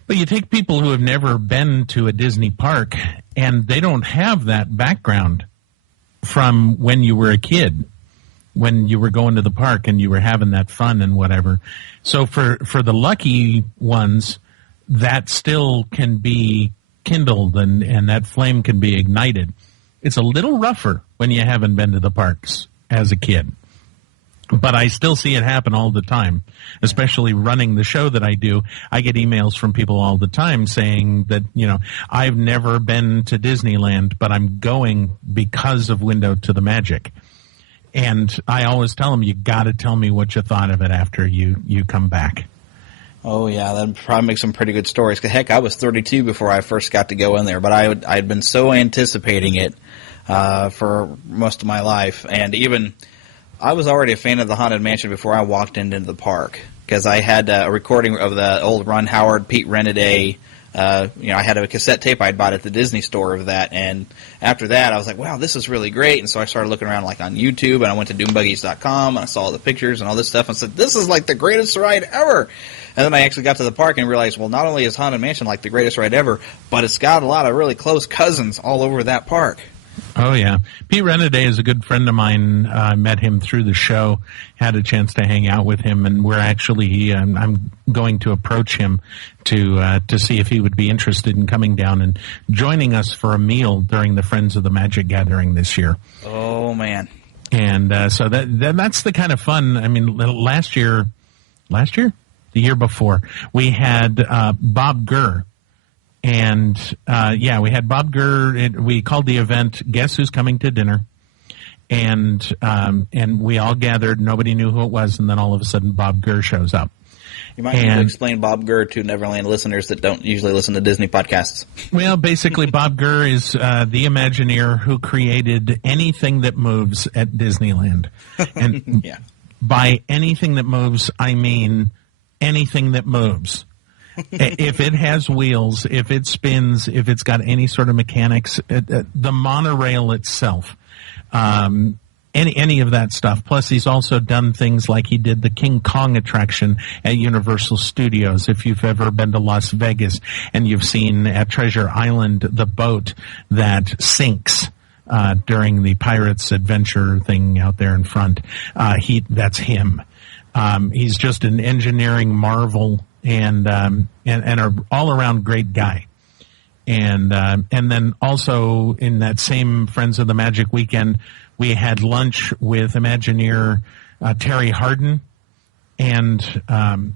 but you take people who have never been to a Disney park, and they don't have that background from when you were a kid, when you were going to the park and you were having that fun and whatever. So for the lucky ones, that still can be kindled and that flame can be ignited. It's a little rougher when you haven't been to the parks as a kid. But I still see it happen all the time, especially running the show that I do. I get emails from people all the time saying that, I've never been to Disneyland, but I'm going because of Window to the Magic. And I always tell them, you got to tell me what you thought of it after you come back. Oh, yeah, that'd probably make some pretty good stories. Heck, I was 32 before I first got to go in there, but I'd been so anticipating it for most of my life. And even I was already a fan of the Haunted Mansion before I walked into the park, because I had a recording of the old Ron Howard, Pete Renaday. I had a cassette tape I'd bought at the Disney store of that, and after that I was like, wow, this is really great. And so I started looking around like on YouTube, and I went to doombuggies.com, and I saw all the pictures and all this stuff, and said, this is like the greatest ride ever. And then I actually got to the park and realized, well, not only is Haunted Mansion like the greatest ride ever, but it's got a lot of really close cousins all over that park. Oh, yeah. Pete Renaday is a good friend of mine. I met him through the show, had a chance to hang out with him, and we're actually, I'm going to approach him to see if he would be interested in coming down and joining us for a meal during the Friends of the Magic gathering this year. Oh, man. And so that's the kind of fun. I mean, the year before, we had Bob Gurr. And, we had Bob Gurr. We called the event Guess Who's Coming to Dinner? And we all gathered. Nobody knew who it was. And then all of a sudden, Bob Gurr shows up. You might need to explain Bob Gurr to Neverland listeners that don't usually listen to Disney podcasts. Well, basically, Bob Gurr is the Imagineer who created anything that moves at Disneyland. And yeah. By anything that moves, I mean anything that moves. If it has wheels, if it spins, if it's got any sort of mechanics, the monorail itself, any of that stuff. Plus, he's also done things like he did the King Kong attraction at Universal Studios. If you've ever been to Las Vegas and you've seen at Treasure Island the boat that sinks during the Pirates Adventure thing out there in front, that's him. He's just an engineering marvel. And an all-around great guy. And then also in that same Friends of the Magic weekend, we had lunch with Imagineer Terry Hardin and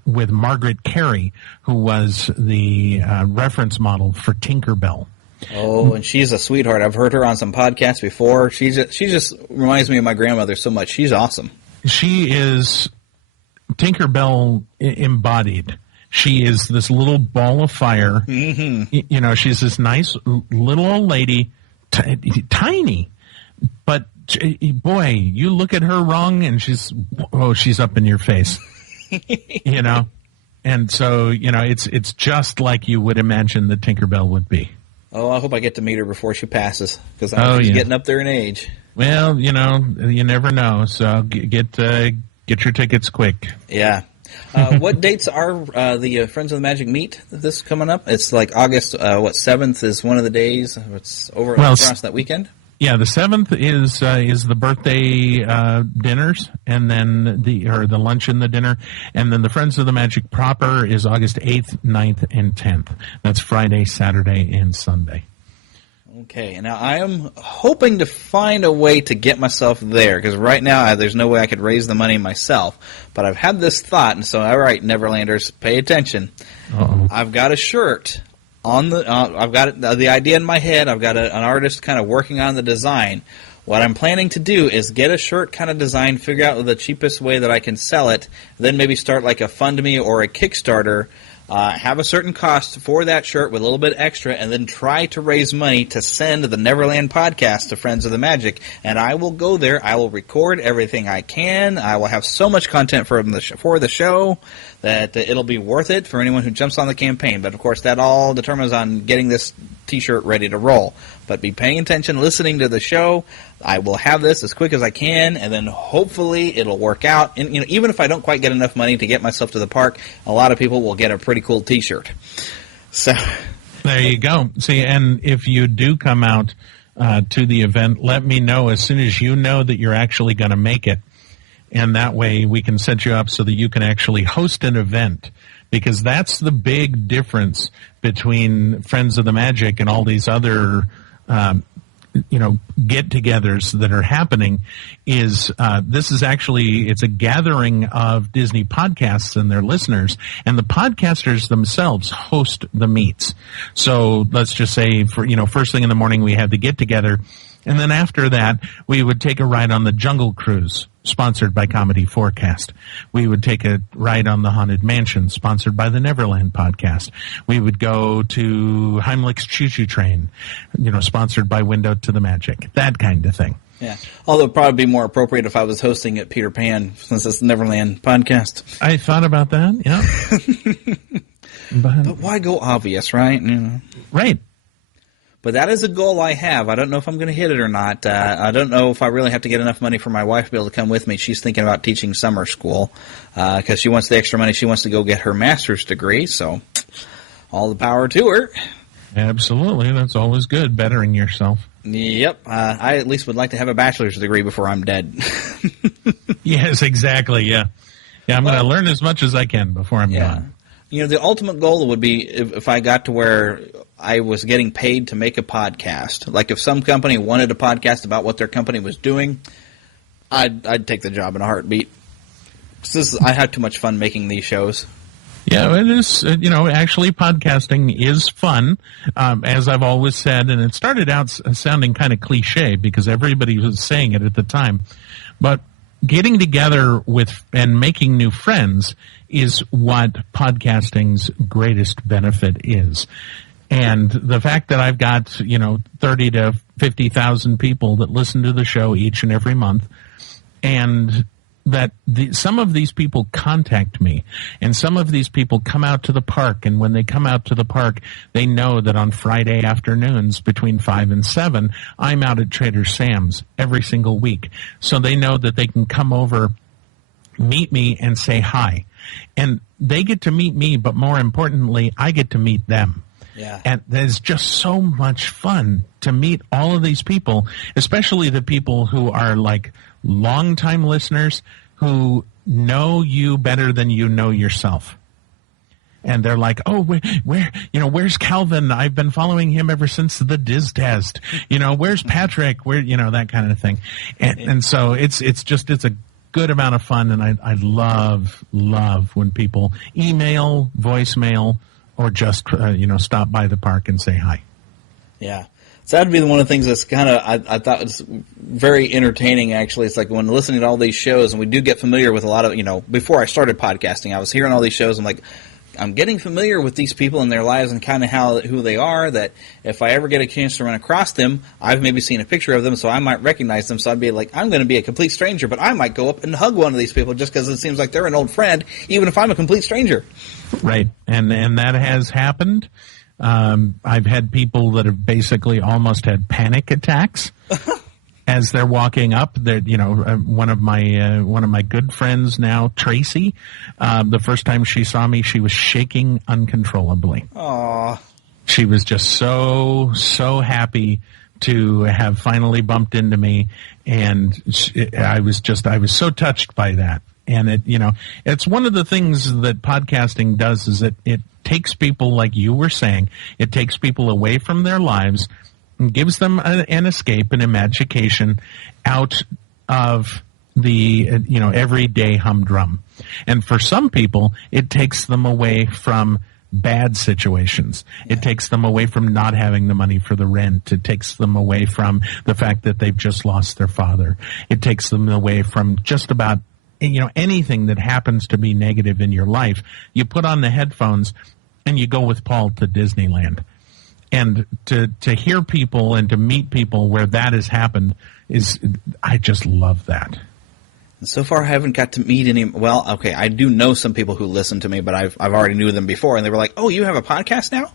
with Margaret Carey, who was the reference model for Tinkerbell. Oh, and she's a sweetheart. I've heard her on some podcasts before. She just reminds me of my grandmother so much. She's awesome. She is Tinkerbell embodied. She is this little ball of fire. Mm-hmm. She's this nice little old lady, tiny. But, boy, you look at her wrong and she's up in your face. And so, it's just like you would imagine that Tinkerbell would be. Oh, I hope I get to meet her before she passes, because she's getting up there in age. Well, you never know. So get your tickets quick. Yeah. What dates are the Friends of the Magic meet this coming up? It's like August, 7th is one of the days. It's over across that weekend? Yeah, the 7th is the birthday dinners, and then the lunch and the dinner, and then the Friends of the Magic proper is August 8th, 9th, and 10th. That's Friday, Saturday, and Sunday. Okay, now I am hoping to find a way to get myself there, because right now there's no way I could raise the money myself. But I've had this thought, and so, all right, Neverlanders, pay attention. Uh-oh. I've got a shirt on the. I've got the idea in my head. I've got an artist kind of working on the design. What I'm planning to do is get a shirt kind of design, figure out the cheapest way that I can sell it, then maybe start like a FundMe or a Kickstarter. Have a certain cost for that shirt with a little bit extra, and then try to raise money to send the Neverland podcast to Friends of the Magic. And I will go there. I will record everything I can. I will have so much content for the show that it'll be worth it for anyone who jumps on the campaign. But, of course, that all determines on getting this T-shirt ready to roll. But be paying attention, listening to the show. I will have this as quick as I can, and then hopefully it'll work out. And even if I don't quite get enough money to get myself to the park, a lot of people will get a pretty cool T-shirt. So there you go. See, and if you do come out to the event, let me know as soon as you know that you're actually going to make it. And that way we can set you up so that you can actually host an event. Because that's the big difference between Friends of the Magic and all these other get-togethers that are happening is this is actually, it's a gathering of Disney podcasts and their listeners, and the podcasters themselves host the meets. So let's just say, first thing in the morning we have the get-together, and then after that we would take a ride on the Jungle Cruise, sponsored by Comedy Forecast. We would take a ride on the Haunted Mansion, sponsored by the Neverland podcast. We would go to Heimlich's Choo Choo Train, sponsored by Window to the Magic, that kind of thing. Yeah, although it'd probably be more appropriate if I was hosting at Peter Pan, since it's the Neverland podcast. I thought about that, yeah. But why go obvious, right? Right. But that is a goal I have. I don't know if I'm going to hit it or not. I don't know if I really have to get enough money for my wife to be able to come with me. She's thinking about teaching summer school because she wants the extra money. She wants to go get her master's degree, so all the power to her. Absolutely. That's always good, bettering yourself. Yep. I at least would like to have a bachelor's degree before I'm dead. Yes, exactly, yeah. Yeah, I'm going to learn as much as I can before I'm gone. The ultimate goal would be if I got to where I was getting paid to make a podcast. Like if some company wanted a podcast about what their company was doing, I'd take the job in a heartbeat. I had too much fun making these shows. Yeah, it is, actually podcasting is fun, as I've always said, and it started out sounding kind of cliche because everybody was saying it at the time. But getting together and making new friends is what podcasting's greatest benefit is. And the fact that I've got, 30 to 50,000 people that listen to the show each and every month, and that some of these people contact me, and some of these people come out to the park, and when they come out to the park, they know that on Friday afternoons between 5 and 7, I'm out at Trader Sam's every single week. So they know that they can come over, meet me, and say hi. And they get to meet me, but more importantly, I get to meet them. Yeah. And there's just so much fun to meet all of these people, especially the people who are like longtime listeners who know you better than you know yourself. And they're like, oh, where's Calvin? I've been following him ever since the Diz test. Where's Patrick? That kind of thing. And so it's a good amount of fun. And I love when people email, voicemail, or just, stop by the park and say hi. Yeah. So that would be one of the things that's kind of, I thought was very entertaining, actually. It's like when listening to all these shows, and we do get familiar with a lot of, before I started podcasting, I was hearing all these shows, I'm like, I'm getting familiar with these people and their lives and kind of who they are, that if I ever get a chance to run across them, I've maybe seen a picture of them, so I might recognize them. So I'd be like, I'm going to be a complete stranger, but I might go up and hug one of these people just because it seems like they're an old friend, even if I'm a complete stranger. Right, and that has happened. I've had people that have basically almost had panic attacks as they're walking up. One of my good friends now, Tracy, the first time she saw me, she was shaking uncontrollably. Aww. She was just so happy to have finally bumped into me, and I was so touched by that. And it's one of the things that podcasting does is it takes people, like you were saying, it takes people away from their lives and gives them an escape, an imagination out of the everyday humdrum. And for some people, it takes them away from bad situations. It takes them away from not having the money for the rent. It takes them away from the fact that they've just lost their father. It takes them away from just about anything that happens to be negative in your life. You put on the headphones and you go with Paul to Disneyland. And to hear people and to meet people where that has happened I just love that. So far, I haven't got to meet any. Well, okay, I do know some people who listen to me, but I've already knew them before, and they were like, "Oh, you have a podcast now?"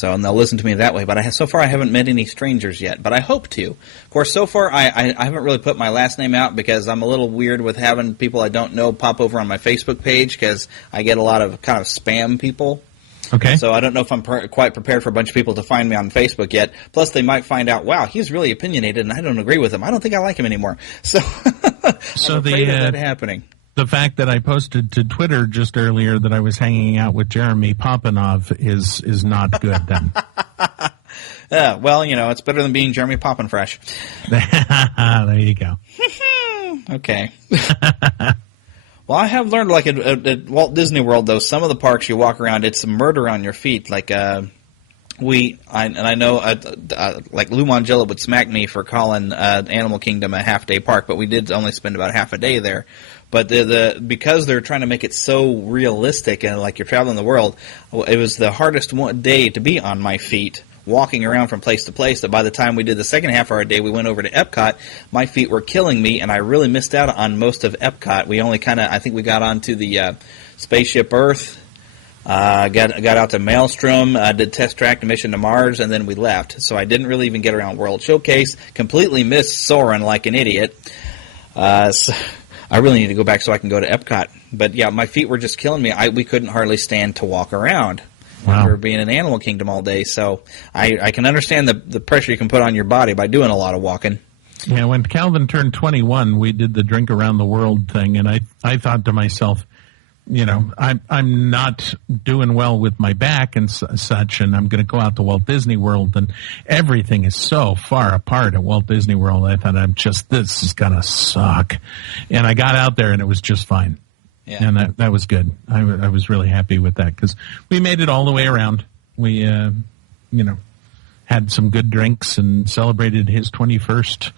And they'll listen to me that way. But so far, I haven't met any strangers yet. But I hope to. Of course, so far, I haven't really put my last name out because I'm a little weird with having people I don't know pop over on my Facebook page because I get a lot of kind of spam people. Okay. So I don't know if I'm quite prepared for a bunch of people to find me on Facebook yet. Plus, they might find out, wow, he's really opinionated, and I don't agree with him. I don't think I like him anymore. So, I'm afraid of that happening. The fact that I posted to Twitter just earlier that I was hanging out with Jeremy Popanov is not good then. Well, it's better than being Jeremy Poppinfresh. There you go. Okay. Well, I have learned, like at Walt Disney World, though, some of the parks you walk around, it's murder on your feet. Like I know, like Lou Mangella would smack me for calling Animal Kingdom a half-day park, but we did only spend about half a day there. But because they're trying to make it so realistic and like you're traveling the world, it was the hardest day to be on my feet, walking around from place to place, that by the time we did the second half of our day, we went over to Epcot, my feet were killing me, and I really missed out on most of Epcot. We only I think we got onto the Spaceship Earth, got out to Maelstrom, did Test Track Mission to Mars, and then we left. So I didn't really even get around World Showcase, completely missed Soarin' like an idiot. So I really need to go back so I can go to Epcot. But yeah, my feet were just killing me. We couldn't hardly stand to walk around. Wow. For being in Animal Kingdom all day. So I can understand the pressure you can put on your body by doing a lot of walking. Yeah, when Calvin turned 21, we did the Drink Around the World thing, and I thought to myself, I'm not doing well with my back and such, and I'm going to go out to Walt Disney World, and everything is so far apart at Walt Disney World. I thought, this is going to suck. And I got out there, and it was just fine. Yeah. And that was good. I was really happy with that because we made it all the way around. We, had some good drinks and celebrated his 21st,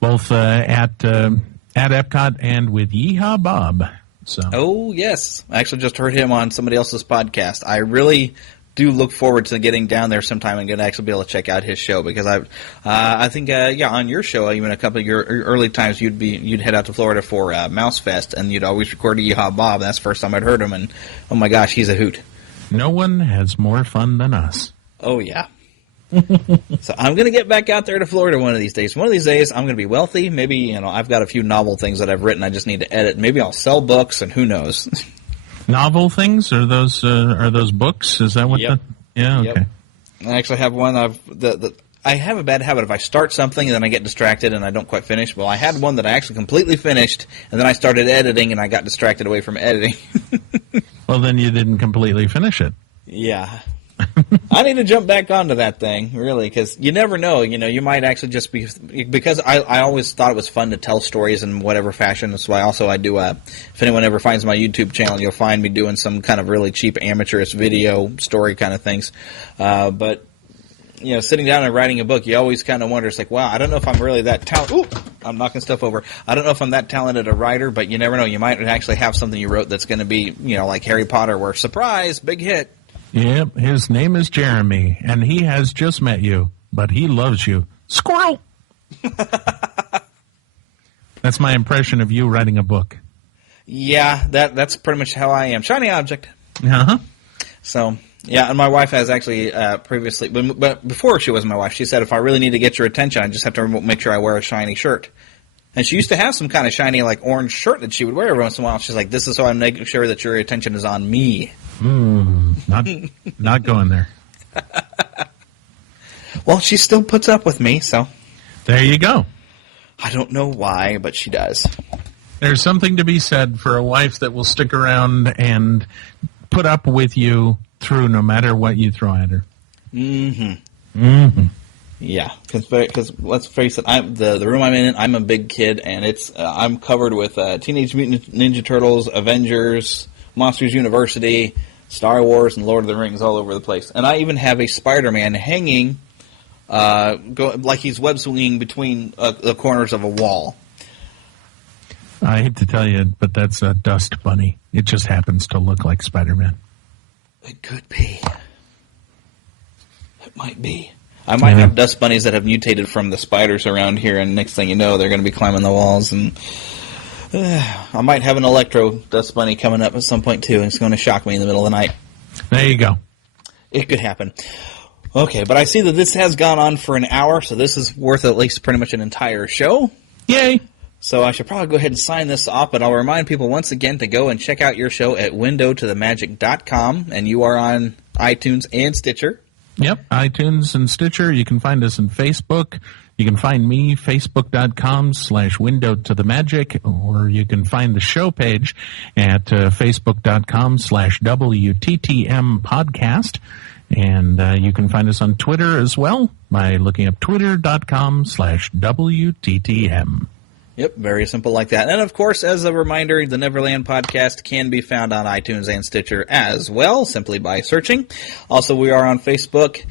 both at Epcot and with Yeehaw Bob. So. Oh, yes. I actually just heard him on somebody else's podcast. I really do look forward to getting down there sometime and gonna actually be able to check out his show because I think on your show, even a couple of your early times you'd head out to Florida for Mouse Fest and you'd always record a Yeehaw Bob. That's the first time I'd heard him, and oh my gosh, he's a hoot. No one has more fun than us. Oh yeah. So I'm gonna get back out there to Florida one of these days. One of these days I'm gonna be wealthy. Maybe I've got a few novel things that I've written. I just need to edit. Maybe I'll sell books, and who knows. Novel things? Are those books? Is that what? Yep. Yeah. Okay. Yep. I actually have one. I have a bad habit. If I start something and then I get distracted and I don't quite finish. Well, I had one that I actually completely finished, and then I started editing and I got distracted away from editing. Well, then you didn't completely finish it. Yeah. I need to jump back onto that thing, really, because you never know. You might actually just be, because I always thought it was fun to tell stories in whatever fashion. That's why also I do, if anyone ever finds my YouTube channel, you'll find me doing some kind of really cheap amateurish video story kind of things. But, sitting down and writing a book, you always kind of wonder, it's like, wow, I don't know if I'm really that talented. Ooh, I'm knocking stuff over. I don't know if I'm that talented a writer, but you never know. You might actually have something you wrote that's going to be, like Harry Potter, where, surprise, big hit. Yep, his name is Jeremy, and he has just met you, but he loves you. Squirrel! That's my impression of you writing a book. Yeah, that's pretty much how I am. Shiny object. Uh-huh. So, yeah, and my wife has actually previously, but before she was my wife, she said if I really need to get your attention, I just have to make sure I wear a shiny shirt. And she used to have some kind of shiny, like, orange shirt that she would wear every once in a while. She's like, this is so I'm making sure that your attention is on me. Not going there. Well, she still puts up with me, so. There you go. I don't know why, but she does. There's something to be said for a wife that will stick around and put up with you through no matter what you throw at her. Mm-hmm. Mm-hmm. Yeah, because let's face it, the room I'm in, I'm a big kid, and I'm covered with Teenage Mutant Ninja Turtles, Avengers, Monsters University, Star Wars, and Lord of the Rings all over the place. And I even have a Spider-Man hanging, like he's web-swinging between the corners of a wall. I hate to tell you, but that's a dust bunny. It just happens to look like Spider-Man. It could be. It might be. I might have dust bunnies that have mutated from the spiders around here, and next thing you know, they're going to be climbing the walls. And I might have an electro dust bunny coming up at some point, too, and it's going to shock me in the middle of the night. There you go. It could happen. Okay, but I see that this has gone on for an hour, so this is worth at least pretty much an entire show. Yay! So I should probably go ahead and sign this off, but I'll remind people once again to go and check out your show at windowtothemagic.com, and you are on iTunes and Stitcher. Yep, iTunes and Stitcher. You can find us on Facebook. You can find me, facebook.com/windowtothemagic, or you can find the show page at facebook.com/WTTM podcast. And you can find us on Twitter as well by looking up twitter.com/WTTM. Yep, very simple like that. And, of course, as a reminder, the Neverland podcast can be found on iTunes and Stitcher as well, simply by searching. Also, we are on Facebook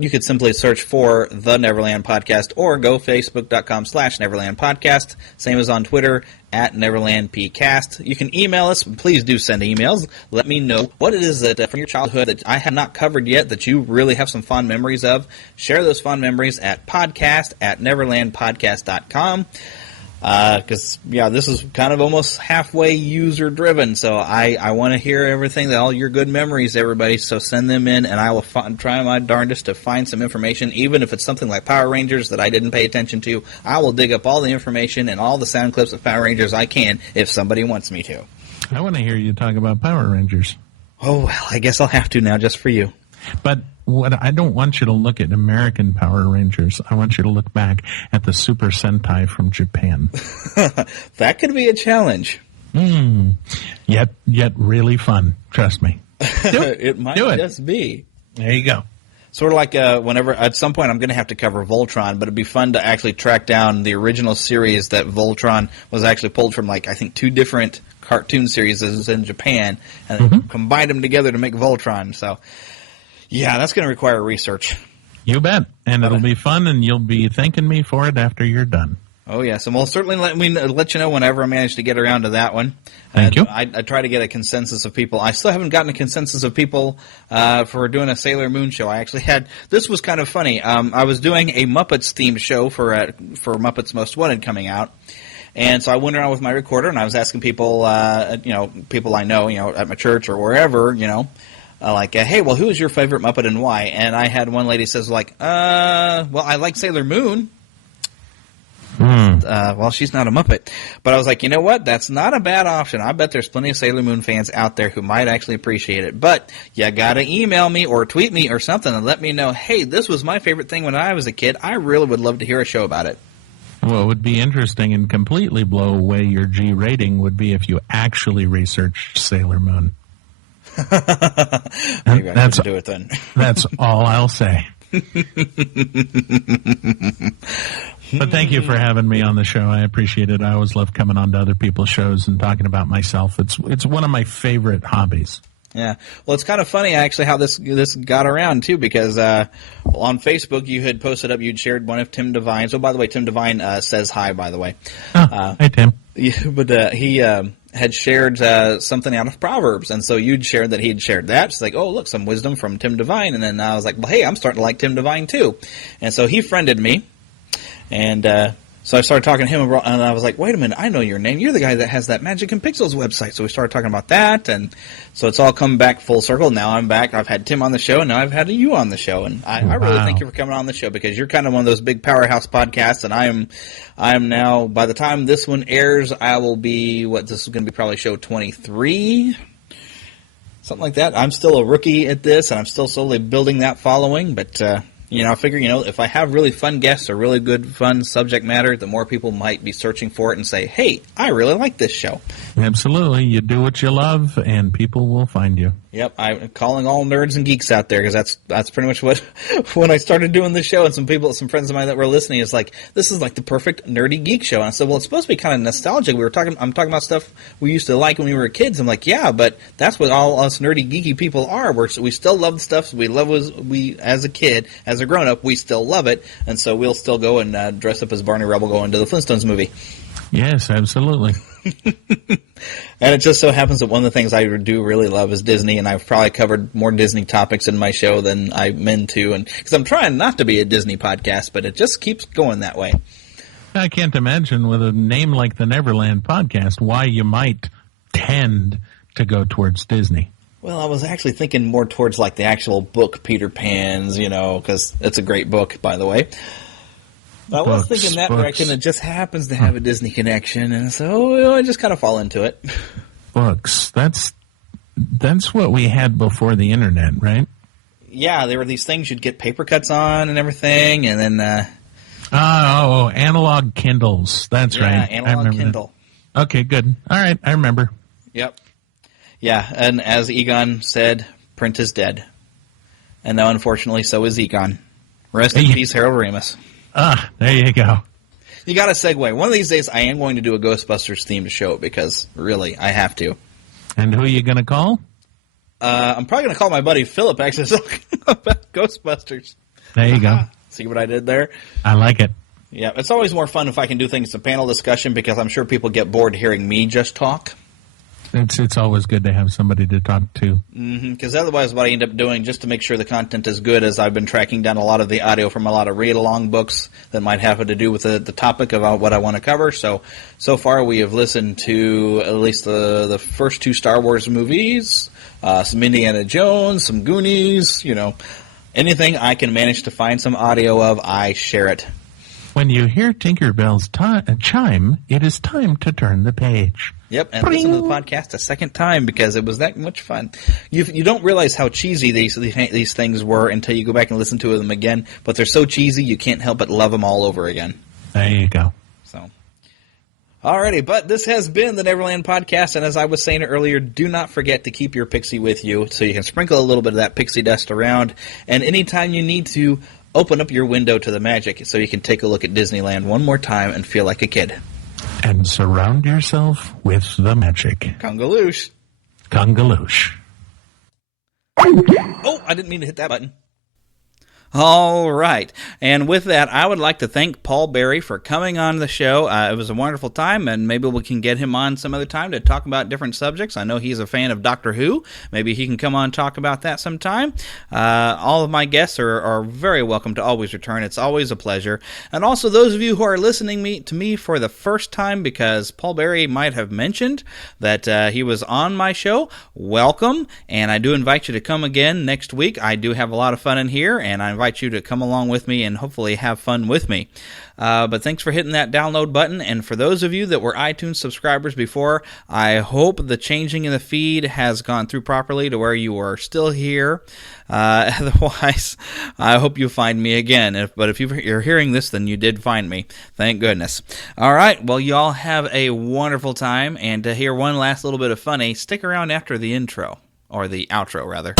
you could simply search for the Neverland podcast or go facebook.com/Neverland podcast. Same as on Twitter at NeverlandPcast. You can email us. Please do send emails. Let me know what it is that from your childhood that I have not covered yet that you really have some fond memories of. Share those fond memories at podcast@neverlandpodcast.com. Because, this is kind of almost halfway user-driven, so I want to hear everything, all your good memories, everybody, so send them in, and I will try my darndest to find some information, even if it's something like Power Rangers that I didn't pay attention to. I will dig up all the information and all the sound clips of Power Rangers I can if somebody wants me to. I want to hear you talk about Power Rangers. Oh, well, I guess I'll have to now just for you. But I don't want you to look at American Power Rangers. I want you to look back at the Super Sentai from Japan. That could be a challenge. Yet really fun. Trust me. It might just be. There you go. Sort of like whenever, at some point I'm going to have to cover Voltron, but it'd be fun to actually track down the original series that Voltron was actually pulled from, like, I think 2 different cartoon series in Japan, and combined them together to make Voltron. So, yeah, that's going to require research. You bet. And it'll be fun, and you'll be thanking me for it after you're done. Oh, yes. And we'll certainly let you know whenever I manage to get around to that one. Thank you. I try to get a consensus of people. I still haven't gotten a consensus of people for doing a Sailor Moon show. I actually had – this was kind of funny. I was doing a Muppets-themed show for Muppets Most Wanted coming out. And so I went around with my recorder, and I was asking people, people I know, at my church or wherever, hey, well, who is your favorite Muppet and why? And I had one lady says, well, I like Sailor Moon. Well, she's not a Muppet. But I was like, you know what? That's not a bad option. I bet there's plenty of Sailor Moon fans out there who might actually appreciate it. But you got to email me or tweet me or something and let me know, hey, this was my favorite thing when I was a kid. I really would love to hear a show about it. What would be interesting and completely blow away your G rating would be if you actually researched Sailor Moon. Maybe I should do it then. That's all I'll say. But thank you for having me on the show. I appreciate it. I always love coming on to other people's shows and talking about myself. It's one of my favorite hobbies. Yeah. Well, it's kind of funny, actually, how this got around, too, because on Facebook you had posted up, you'd shared one of Tim Devine's. Oh, by the way, Tim Devine says hi, by the way. Hi, Tim. Yeah, but he had shared something out of Proverbs, and so you'd shared that he had shared that. It's like, oh, look, some wisdom from Tim Devine. And then I was like, well, hey, I'm starting to like Tim Devine, too. And so he friended me, and so I started talking to him, and I was like, wait a minute, I know your name. You're the guy that has that Magic and Pixels website. So we started talking about that, and so it's all come back full circle. Now I'm back. I've had Tim on the show, and now I've had you on the show. And I really thank you for coming on the show, because you're kind of one of those big powerhouse podcasts, and I am now, by the time this one airs, I will be, this is going to be probably show 23? Something like that. I'm still a rookie at this, and I'm still slowly building that following, but I figure, if I have really fun guests or really good, fun subject matter, the more people might be searching for it and say, hey, I really like this show. Absolutely. You do what you love, and people will find you. Yep, I'm calling all nerds and geeks out there because that's pretty much what when I started doing this show, and some friends of mine that were listening, is like, this is like the perfect nerdy geek show. And I said, well, it's supposed to be kind of nostalgic. I'm talking about stuff we used to like when we were kids. I'm like, yeah, but that's what all us nerdy geeky people are. We still love the stuff we love as a kid, as a grown up, we still love it, and so we'll still go and dress up as Barney Rubble going to the Flintstones movie. Yes, absolutely. And it just so happens that one of the things I do really love is Disney, and I've probably covered more Disney topics in my show than I meant to, and because I'm trying not to be a Disney podcast, but it just keeps going that way. I can't imagine with a name like the Neverland podcast why you might tend to go towards Disney. Well, I was actually thinking more towards like the actual book Peter Pan's, because it's a great book, by the way. I was thinking that direction. It just happens to have a Disney connection, and so I just kind of fall into it. Books. That's what we had before the internet, right? Yeah, there were these things you'd get paper cuts on and everything, and then... analog Kindles. That's right. Yeah, analog Kindle. That. Okay, good. All right, I remember. Yep. Yeah, and as Egon said, print is dead. And now, unfortunately, so is Egon. Rest in peace, Harold Ramis. There you go. You got to segue. One of these days, I am going to do a Ghostbusters themed show because, really, I have to. And who are you going to call? I'm probably going to call my buddy Philip, actually, talking about Ghostbusters. There you go. See what I did there? I like it. Yeah, it's always more fun if I can do things as a panel discussion because I'm sure people get bored hearing me just talk. It's always good to have somebody to talk to. Because otherwise what I end up doing, just to make sure the content is good, is I've been tracking down a lot of the audio from a lot of read-along books that might have to do with the topic of what I want to cover. So far we have listened to at least the first 2 Star Wars movies, some Indiana Jones, some Goonies, anything I can manage to find some audio of, I share it. When you hear Tinkerbell's chime, it is time to turn the page. Yep, and listen to the podcast a second time because it was that much fun. You don't realize how cheesy these things were until you go back and listen to them again, but they're so cheesy you can't help but love them all over again. There you go. So, alrighty, but this has been the Neverland Podcast, and as I was saying earlier, do not forget to keep your pixie with you so you can sprinkle a little bit of that pixie dust around, and anytime you need to, open up your window to the magic so you can take a look at Disneyland one more time and feel like a kid. And surround yourself with the magic. Congaloosh. Congaloosh. Oh, I didn't mean to hit that button. All right. And with that, I would like to thank Paul Berry for coming on the show. It was a wonderful time, and maybe we can get him on some other time to talk about different subjects. I know he's a fan of Doctor Who. Maybe he can come on and talk about that sometime. All of my guests are very welcome to always return. It's always a pleasure. And also those of you who are listening to me for the first time, because Paul Berry might have mentioned that he was on my show, welcome. And I do invite you to come again next week. I do have a lot of fun in here, and I invite you to come along with me and hopefully have fun with me. But thanks for hitting that download button. And for those of you that were iTunes subscribers before, I hope the changing in the feed has gone through properly to where you are still here. Otherwise, I hope you find me again. But if you're hearing this, then you did find me. Thank goodness. All right. Well, you all have a wonderful time. And to hear one last little bit of funny, stick around after the intro. Or the outro, rather.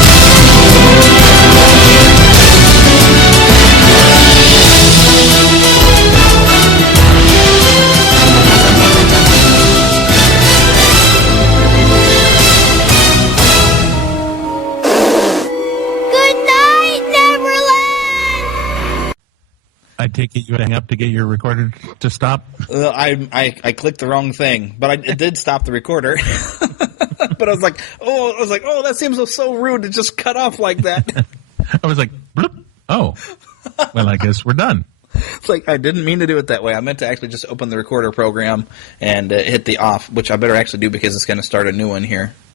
I take it you hang up to get your recorder to stop? I clicked the wrong thing, but it did stop the recorder. But I was like, oh, that seems so rude to just cut off like that. I was like, bloop. Oh, well, I guess we're done. It's like, I didn't mean to do it that way. I meant to actually just open the recorder program and hit the off, which I better actually do because it's going to start a new one here.